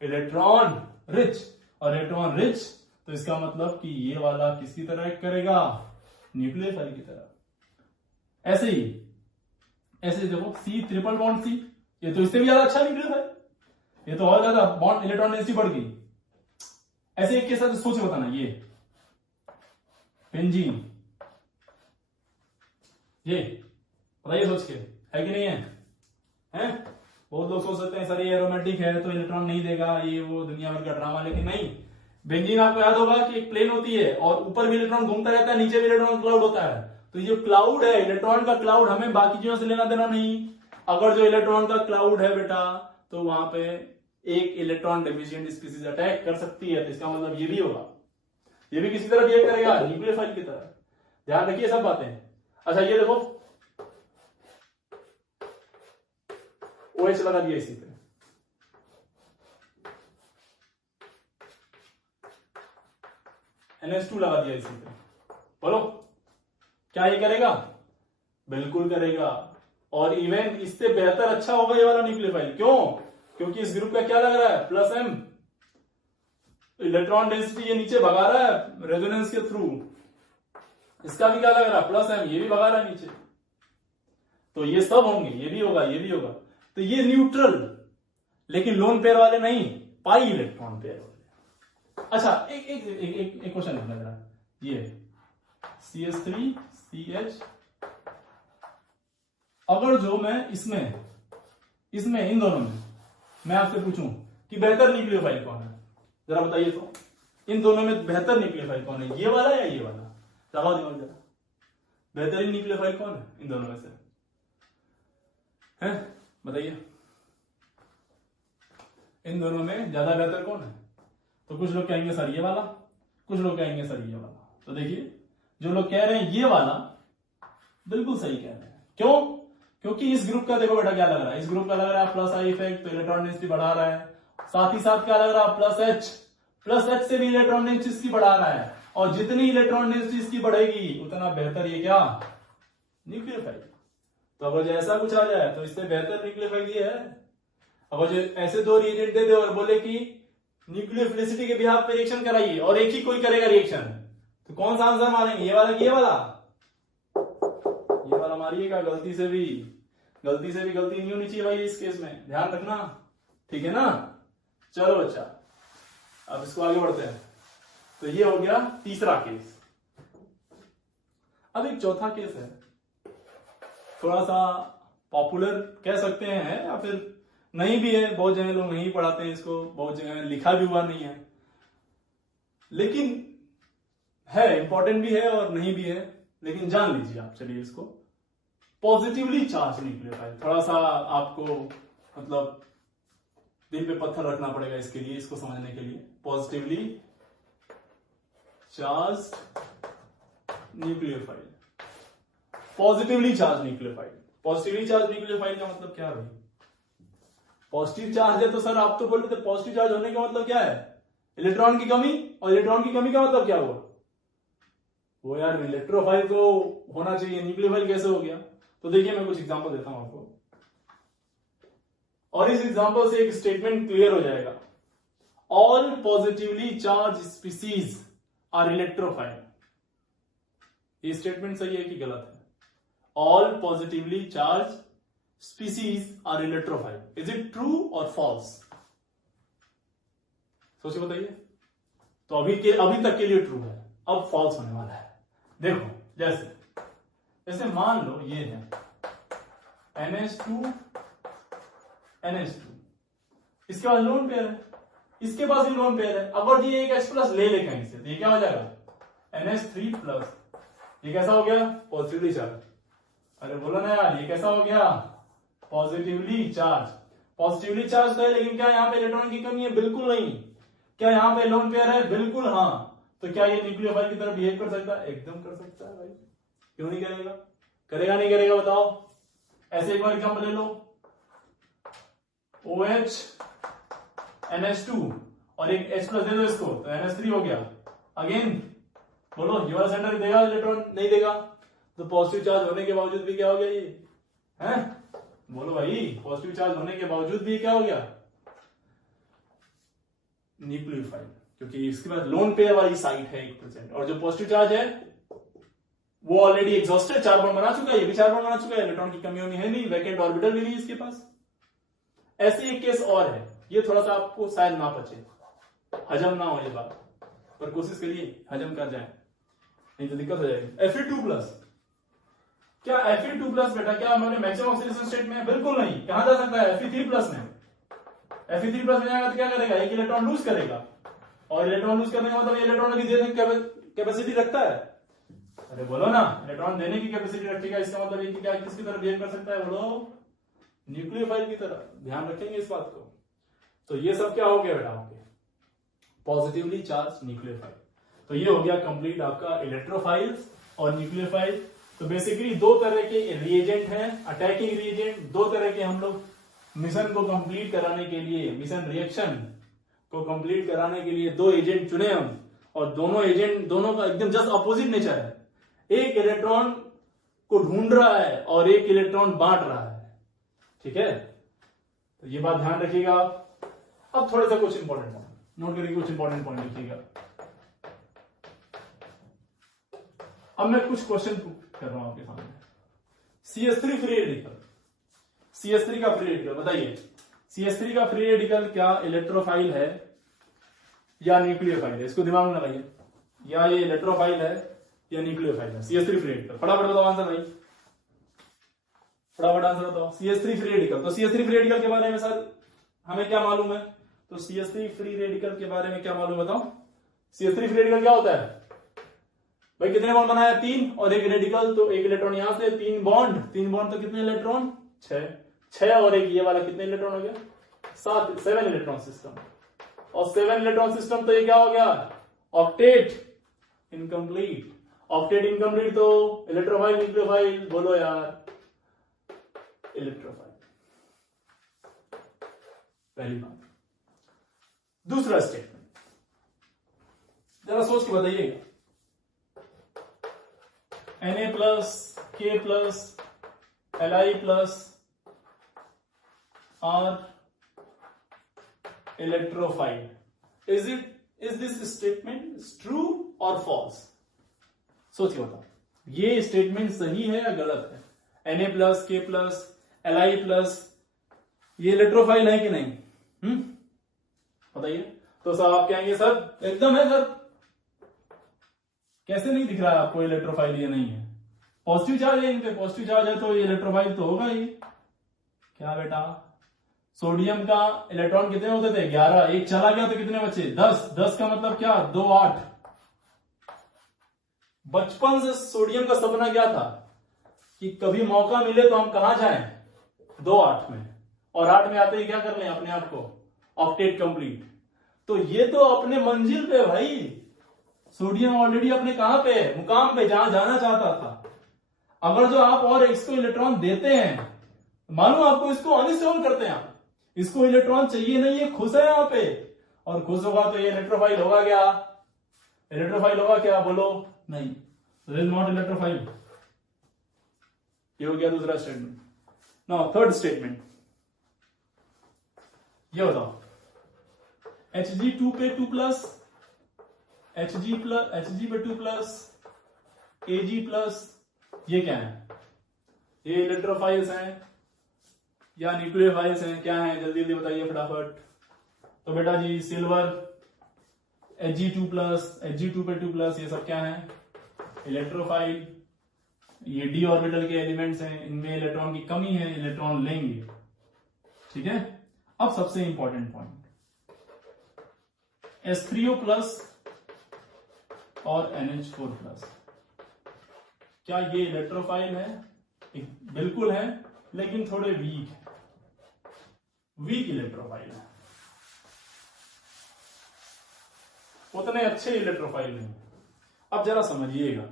Electron rich. और इलेक्ट्रॉन रिच तो इसका मतलब कि ये वाला किसकी तरह एक्ट करेगा? न्यूक्लियोफाइल की तरह। ऐसे ही देखो C ट्रिपल बॉन्ड C, ये तो इससे भी ज्यादा अच्छा न्यूक्लियोफाइल, ये तो और ज्यादा बॉन्ड इलेक्ट्रॉन डेंसिटी बढ़ गई। ऐसे एक के साथ सोच बताना, ये बेंजीन, ये बताइए सोच के, है कि नहीं है? बहुत लोग सोच सकते हैं सर ये एरोमेटिक है तो इलेक्ट्रॉन नहीं देगा, ये वो दुनिया भर का ड्रामा, लेकिन नहीं। बेंजीन आपको याद होगा कि एक प्लेन होती है और ऊपर भी इलेक्ट्रॉन घूमता रहता है, नीचे भी इलेक्ट्रॉन क्लाउड होता है। तो ये क्लाउड है, इलेक्ट्रॉन का क्लाउड, हमें बाकी चीजों से लेना देना नहीं, अगर जो इलेक्ट्रॉन का क्लाउड है बेटा तो वहां पे एक इलेक्ट्रॉन डेफिशिएंट स्पीसीज अटैक कर सकती है, तो इसका मतलब ये भी होगा, ये भी किसी तरह बिहेव करेगा न्यूक्लियोफाइल की तरह। ध्यान रखिए सब बातें। अच्छा ये देखो OH लगा दिया इसी पे, NH2 लगा दिया इसी पे, बोलो क्या ये करेगा? बिल्कुल करेगा, और इवन इससे बेहतर अच्छा होगा ये वाला न्यूक्लियोफाइल। क्यों? क्योंकि इस ग्रुप का क्या लग रहा है? प्लस M, इलेक्ट्रॉन डेंसिटी ये नीचे भगा रहा है रेजोनेंस के थ्रू, इसका भी क्या लग रहा है? प्लस M, ये भी भगा रहा है नीचे, तो ये सब होंगे, ये भी होगा ये भी होगा, तो ये न्यूट्रल, लेकिन लोन पेयर वाले नहीं, पाई इलेक्ट्रॉन पेयर वाले। अच्छा एक क्वेश्चन लिखना जरा, ये CH3 CH, अगर जो मैं इसमें इन दोनों में मैं आपसे पूछूं कि बेहतर न्यूक्लियोफाइल कौन है, जरा बताइए तो, इन दोनों में बेहतर न्यूक्लियोफाइल कौन है, ये वाला या ये वाला? लगाओ दिमाग जरा, बेहतरीन न्यूक्लियोफाइल कौन है इन दोनों में से, हैं बताइए, इन दोनों में ज्यादा बेहतर कौन है? तो कुछ लोग कहेंगे सर ये वाला, कुछ लोग कहेंगे सर ये वाला। तो देखिए जो लोग कह रहे हैं ये वाला बिल्कुल सही कह रहे हैं। क्यों? क्योंकि इस ग्रुप का देखो बेटा क्या लग रहा है, इस ग्रुप का लग रहा है प्लस आई इफेक्ट, तो इलेक्ट्रॉन डेंसिटी बढ़ा रहा है, साथ ही साथ क्या लग रहा है प्लस एच से भी इलेक्ट्रॉन डेंसिटी इसकी बढ़ा रहा है, और जितनी इलेक्ट्रॉन डेंसिटी इसकी बढ़ेगी उतना बेहतर ये क्या न्यूक्लियोफाइल। तो अगर जो ऐसा कुछ आ जाए तो इससे बेहतर न्यूक्लियोफाइल ये है। अगर जो ऐसे दो रिएजेंट दे दे और बोले कि न्यूक्लियोफिलिसिटी के बिहाफ पे रिएक्शन कराइए और एक ही कोई करेगा रिएक्शन, तो कौन सा आंसर मारेंगे, ये वाला कि ये वाला? ये वाला मारिएगा, गलती से भी गलती नहीं होनी चाहिए भाई इस केस में, ध्यान रखना, ठीक है ना। चलो बच्चा अब इसको आगे बढ़ते हैं। तो ये हो गया तीसरा केस। अब एक चौथा केस है, थोड़ा सा पॉपुलर कह सकते हैं या फिर नहीं भी है, बहुत जगह लोग नहीं पढ़ाते हैं इसको, बहुत जगह लिखा भी हुआ नहीं है, लेकिन है इंपॉर्टेंट भी है और नहीं भी है, लेकिन जान लीजिए आप। चलिए इसको, पॉजिटिवली चार्ज न्यूक्लियोफाइल, थोड़ा सा आपको मतलब दिल पे पत्थर रखना पड़ेगा इसके लिए, इसको समझने के लिए। Positively charge nucleophile, positively charge nucleophile, positively charge nucleophile का मतलब क्या है भाई? पॉजिटिव चार्ज है तो सर आप तो बोल रहे थे पॉजिटिव चार्ज होने का मतलब क्या है? इलेक्ट्रॉन की कमी, और इलेक्ट्रॉन की कमी का मतलब क्या हुआ? वो यार इलेक्ट्रोफाइल तो होना चाहिए, न्यूक्लियोफाइल कैसे हो गया? तो देखिए मैं कुछ एग्जांपल देता हूं आपको, और इस एग्जांपल से एक स्टेटमेंट क्लियर हो जाएगा। All positively charge species are electrophile. ये स्टेटमेंट सही है कि गलत है? All positively charge species are electrophile, is it true और फॉल्स? सोचिए बताइए। तो अभी तक के लिए ट्रू है, अब फॉल्स होने वाला है। देखो जैसे मान लो ये है NH2 इसके पास लोन पेयर है, इसके पास भी लोन पेयर है। अगर ये एक H+ ले ले कहीं से तो ये क्या हो जाएगा? NH3+। ये कैसा हो गया? Positively charge. अरे बोलो ना यार, ये कैसा हो गया? Positively charge. पॉजिटिवली चार्ज तो है, लेकिन क्या यहाँ पे इलेक्ट्रॉन की कमी है? बिल्कुल नहीं। क्या यहाँ पे लोन पेयर है? बिल्कुल हाँ। तो क्या ये न्यूक्लियोफाइल की तरह बिहेव कर सकता है? एकदम कर सकता है भाई, क्यों नहीं करेगा? करेगा नहीं करेगा बताओ? ऐसे एक बार एग्जांपल ले लो, OH NH2 और एक H+ दे दो इसको, तो NH3 हो गया। अगेन बोलो, ये वाला सेंटर देगा इलेक्ट्रॉन? नहीं देगा। तो पॉजिटिव चार्ज होने के बावजूद भी क्या हो गया ये? हैं? बोलो भाई, पॉजिटिव चार्ज होने के बावजूद भी क्या हो गया? न्यूक्लियोफाइल, क्योंकि इसके पास लोन पेयर वाली साइट है 1%, और जो पॉजिटिव चार्ज है वो ऑलरेडी एग्जॉस्टेड, 4 बॉन्ड बना चुका है, ये भी 4 बॉन्ड बना चुका है, इलेक्ट्रॉन की कमी है नहीं, वैकेंट ऑर्बिटल भी नहीं इसके पास। ऐसे एक केस और है, ये थोड़ा सा आपको शायद ना पचे, हजम ना हो ये बात, पर कोशिश करिए हजम कर जाए, नहीं तो दिक्कत हो जाएगी। Fe2+, क्या Fe2+ बेटा क्या हमारे मैक्सिमम ऑक्सीडेशन स्टेट में है? बिल्कुल नहीं। कहां जा सकता है? Fe3+ में। Fe3+ में जाएगा तो क्या करेगा? एक इलेक्ट्रॉन लूज करेगा, और इलेक्ट्रॉन लूज करने का मतलब इलेक्ट्रॉन अभी देने की कैपेसिटी रखता है। अरे बोलो ना, इलेक्ट्रॉन देने की कैपेसिटी रखेगा, इसका मतलब ये कि क्या किसकी तरह बिहेव कर सकता है? बोलो, न्यूक्लियोफाइल की तरह, ध्यान रखेंगे इस बात को। तो ये सब क्या हो गया बेटा आपके पॉजिटिवली चार्ज न्यूक्लियोफाइल। तो ये हो गया कंप्लीट आपका इलेक्ट्रोफाइल्स और न्यूक्लियोफाइल। तो बेसिकली दो तरह के रिएजेंट हैं, अटैकिंग रिएजेंट। दो तरह के हम लोग मिशन को कंप्लीट कराने के लिए, मिशन रिएक्शन को कंप्लीट कराने के लिए दो एजेंट चुने हम, और दोनों का एकदम जस्ट अपोजिट नेचर है। एक इलेक्ट्रॉन को ढूंढ रहा है और एक इलेक्ट्रॉन बांट रहा है, ठीक है। तो ये बात ध्यान रखिएगा। अब थोड़ा सा कुछ इंपॉर्टेंट पॉइंट नोट करिए, कुछ इंपॉर्टेंट पॉइंट लिखिएगा। अब मैं कुछ क्वेश्चन कर रहा हूं आपके सामने। CH3 फ्री रेडिकल, CH3 का फ्री रेडिकल बताइए, CH3 का फ्री रेडिकल क्या इलेक्ट्रोफाइल है या न्यूक्लियोफाइल है? इसको दिमाग में लगाइए, या ये इलेक्ट्रोफाइल है या न्यूक्लियोफाइल है? CH3 फ्री रेडिकल, फटाफट बताओ आंसर भाई, फटाफट आंसर बताओ। CH3 फ्री रेडिकल, तो CH3 फ्री रेडिकल के बारे में सर हमें क्या मालूम है? तो CH3 फ्री रेडिकल के बारे में क्या मालूम बताओ? CH3 फ्री रेडिकल क्या होता है भाई? कितने बॉन्ड बनाया? 3 और एक रेडिकल, तो एक इलेक्ट्रॉन यहां से, 3 बॉन्ड तो कितने इलेक्ट्रॉन? 6 और एक ये वाला, कितने इलेक्ट्रॉन हो गया? 7 इलेक्ट्रॉन सिस्टम। और 7 इलेक्ट्रॉन सिस्टम, तो ये क्या हो गया? Octet incomplete. ऑक्टेट इनकम्प्लीट तो इलेक्ट्रोफाइल न्यूक्लियोफाइल बोलो यार, इलेक्ट्रोफाइल। पहली बात। दूसरा स्टेटमेंट जरा सोच के बताइएगा। Na plus K plus Li plus are electrophile, is this statement true और फॉल्स? सोचिए बताओ, ये स्टेटमेंट सही है या गलत है? Na plus K plus Li plus ये इलेक्ट्रोफाइल है कि नहीं? बताइए। तो सर आप कहेंगे सर एकदम है सर, कैसे नहीं दिख रहा है आपको इलेक्ट्रोफाइल? ये नहीं है, पॉजिटिव चार्ज है इन पे, पॉजिटिव चार्ज है तो ये इलेक्ट्रोफाइल तो होगा ही। क्या बेटा, सोडियम का इलेक्ट्रॉन कितने होते थे? 11, एक चला गया तो कितने बचे? 10 का मतलब क्या? 2 8। बचपन से सोडियम का सपना क्या था कि कभी मौका मिले तो हम कहां जाएं? 2 8 में, और 8 में आते ही क्या कर लें अपने आप को? Octet complete. तो ये तो अपने मंजिल पे भाई, सोडियम ऑलरेडी अपने कहां पे है? मुकाम पे, जहां जाना चाहता था। अगर जो आप और इसको इलेक्ट्रॉन देते हैं, मालूम आपको, इसको अनस्टेबल करते हैं आप, इसको इलेक्ट्रॉन चाहिए नहीं, ये खुश है यहां पे, और खुश होगा तो ये इलेक्ट्रोफाइल होगा क्या? इलेक्ट्रोफाइल होगा क्या? बोलो नहीं, इट इज नॉट इलेक्ट्रोफाइल। ये हो गया दूसरा स्टेटमेंट। नाउ थर्ड स्टेटमेंट, ये बताओ, Hg2 पे 2 प्लस, Hg पे 2 प्लस, Ag प्लस, ये क्या है? ये इलेक्ट्रोफाइल्स हैं या न्यूक्लियोफाइल्स हैं? क्या है? जल्दी जल्दी बताइए फटाफट। तो बेटा G silver Hg2 plus, Hg2 पे 2 प्लस, ये सब क्या है? इलेक्ट्रोफाइल। ये डी ऑर्बिटल के एलिमेंट्स हैं, इनमें इलेक्ट्रॉन की कमी है, इलेक्ट्रॉन लेंगे, ठीक है। अब सबसे इंपॉर्टेंट पॉइंट, H3O प्लस और NH4 प्लस, क्या ये इलेक्ट्रोफाइल है? बिल्कुल है, लेकिन थोड़े वीक है, वीक इलेक्ट्रोफाइल है, उतने अच्छे इलेक्ट्रोफाइल नहीं। अब जरा समझिएगा,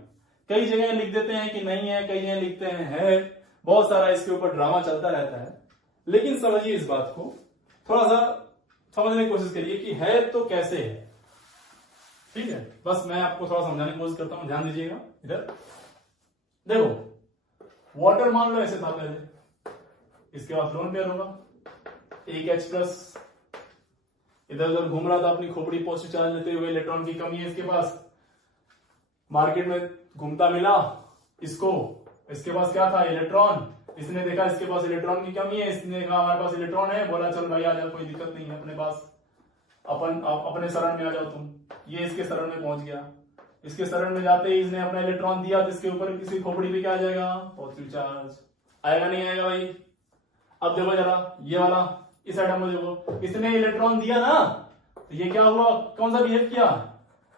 कई जगह लिख देते हैं कि नहीं है, कई जगह लिखते हैं है, बहुत सारा इसके ऊपर ड्रामा चलता रहता है। लेकिन समझिए इस बात को, थोड़ा सा समझने की कोशिश करिए कि है तो कैसे है, ठीक है। बस मैं आपको थोड़ा समझाने की कोशिश करता हूं, ध्यान दीजिएगा। इधर देखो, वाटर मान लो ऐसे था पहले, इसके बाद लोन पेयर होगा, एक H प्लस इधर उधर घूम रहा था अपनी खोपड़ी पॉजिटिव चार्ज लेते हुए, इलेक्ट्रॉन की कमी है इसके पास, मार्केट में घूमता मिला इसको, इसके पास क्या था? इलेक्ट्रॉन। इसने देखा इसके पास इलेक्ट्रॉन की कमी है, इसने कहा हमारे पास इलेक्ट्रॉन है, बोला चल भाई आ जाओ, कोई दिक्कत नहीं है अपने पास, अपने शरण में आ जाओ तुम। ये इसके शरण में पहुंच गया, इसके शरण में जाते ही इसने अपना इलेक्ट्रॉन दिया, तो इसके ऊपर किसी खोपड़ी पे क्या आ जाएगा? Positive charge. आएगा नहीं आएगा भाई? अब देखो जरा, ये वाला इस आइटम में देखो, इसने इलेक्ट्रॉन दिया ना, तो ये क्या हुआ? कौन सा बिहेव किया?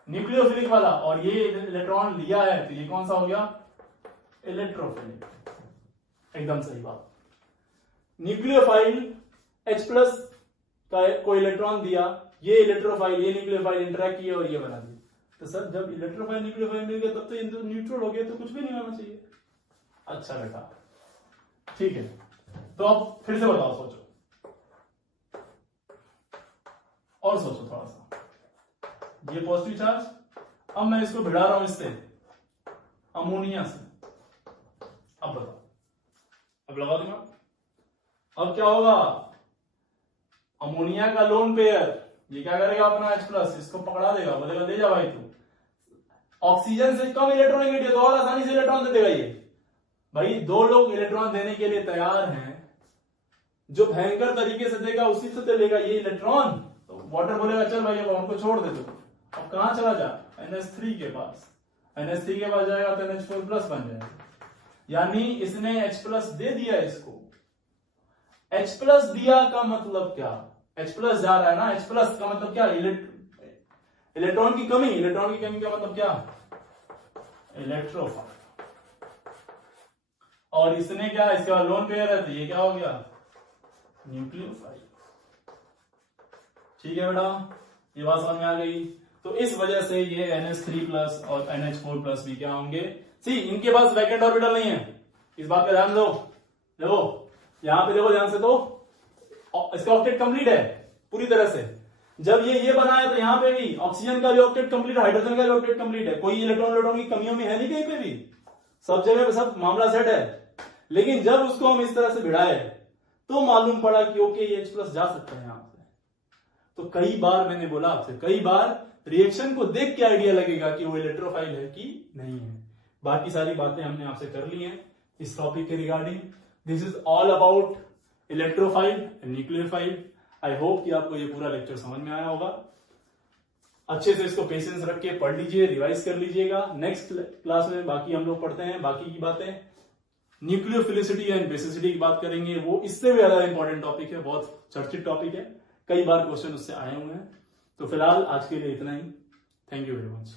न्यूक्लियोफिलिक वाला। और ये इलेक्ट्रॉन लिया है, तो ये कौन सा हो गया? इलेक्ट्रोफिलिक। एकदम सही बात। न्यूक्लियोफाइल H प्लस का को इलेक्ट्रॉन दिया, ये इलेक्ट्रोफाइल ये न्यूक्लियोफाइल इंटरेक्ट किया और ये बना दिया। तो सर जब इलेक्ट्रोफाइल न्यूक्लियोफाइल मिल गया तब तो ये न्यूट्रल हो गया, तो कुछ भी नहीं होना चाहिए। अच्छा बेटा ठीक है, तो अब फिर से बताओ, सोचो और सोचो थोड़ा सा। ये पॉजिटिव चार्ज, अब मैं इसको भिड़ा रहा हूं इससे, अमोनिया से। अब बताओ, अब लगा दूंगा, अब क्या होगा, अमोनिया का लोन पेयर ये क्या करेगा, अपना H प्लस इसको पकड़ा देगा, बोलेगा ले जा भाई तू, ऑक्सीजन से कम इलेक्ट्रॉनिक तो और आसानी से इलेक्ट्रॉन दे देगा ये। भाई दो लोग इलेक्ट्रॉन देने के लिए तैयार हैं, जो भयंकर तरीके से देगा उसी से लेगा ये इलेक्ट्रॉन। तो वाटर बोलेगा चल भाई अब हमको छोड़ दे तू, अब कहां चला जा, NH3 के पास, NH3 के पास जाएगा तो NH4 प्लस बन जाएगा। यानी इसने H प्लस दे दिया इसको। H प्लस दिया का मतलब क्या, H प्लस जा रहा है ना, H प्लस का मतलब क्या, इलेक्ट्रॉन की कमी, इलेक्ट्रॉन की कमी का मतलब क्या, इलेक्ट्रोफाइल। और इसने क्या, इसका लोन पेयर है तो ये क्या हो गया, न्यूक्लियोफाइल। ठीक है बेटा, ये बात समझ में आ गई। तो इस वजह से ये NH3 प्लस और NH4 प्लस भी क्या होंगे, सी इनके पास वैकेंट ऑर्बिटल नहीं है, इस बात का ध्यान दो। देखो यहां पे देखो ध्यान से, तो इसका ऑक्टेट कंप्लीट है पूरी तरह से। जब ये बना है तो यहां पे भी ऑक्सीजन का भी ऑक्टेट कंप्लीट है, हाइड्रोजन का भी ऑक्टेट कंप्लीट है, कोई इलेक्ट्रॉन की कमियों में है नहीं कहीं पे भी, सब जगह पे सब मामला सेट है। लेकिन जब उसको हम इस तरह से भिड़ाए तो मालूम पड़ा कि ओके ये H प्लस जा सकता है यहां से। तो कई बार मैंने बोला आपसे, कई बार रिएक्शन को देख के आइडिया लगेगा कि वो इलेक्ट्रोफाइल है कि नहीं है। बाकी सारी बातें हमने आपसे कर ली हैं इस टॉपिक के regarding. This is all about electrophile and nucleophile. I hope कि आपको ये पूरा लेक्चर समझ में आया होगा। अच्छे से इसको पेशेंस रख के पढ़ लीजिए, रिवाइज कर लीजिएगा। नेक्स्ट क्लास में बाकी हम लोग पढ़ते हैं बाकी की बातें, न्यूक्लियोफिलिसिटी एंड बेसिसिटी की बात करेंगे, वो इससे भी ज्यादा इंपॉर्टेंट टॉपिक है, बहुत चर्चित टॉपिक है, कई बार क्वेश्चन उससे आए हुए हैं। तो फिलहाल आज के लिए इतना ही। Thank you very much.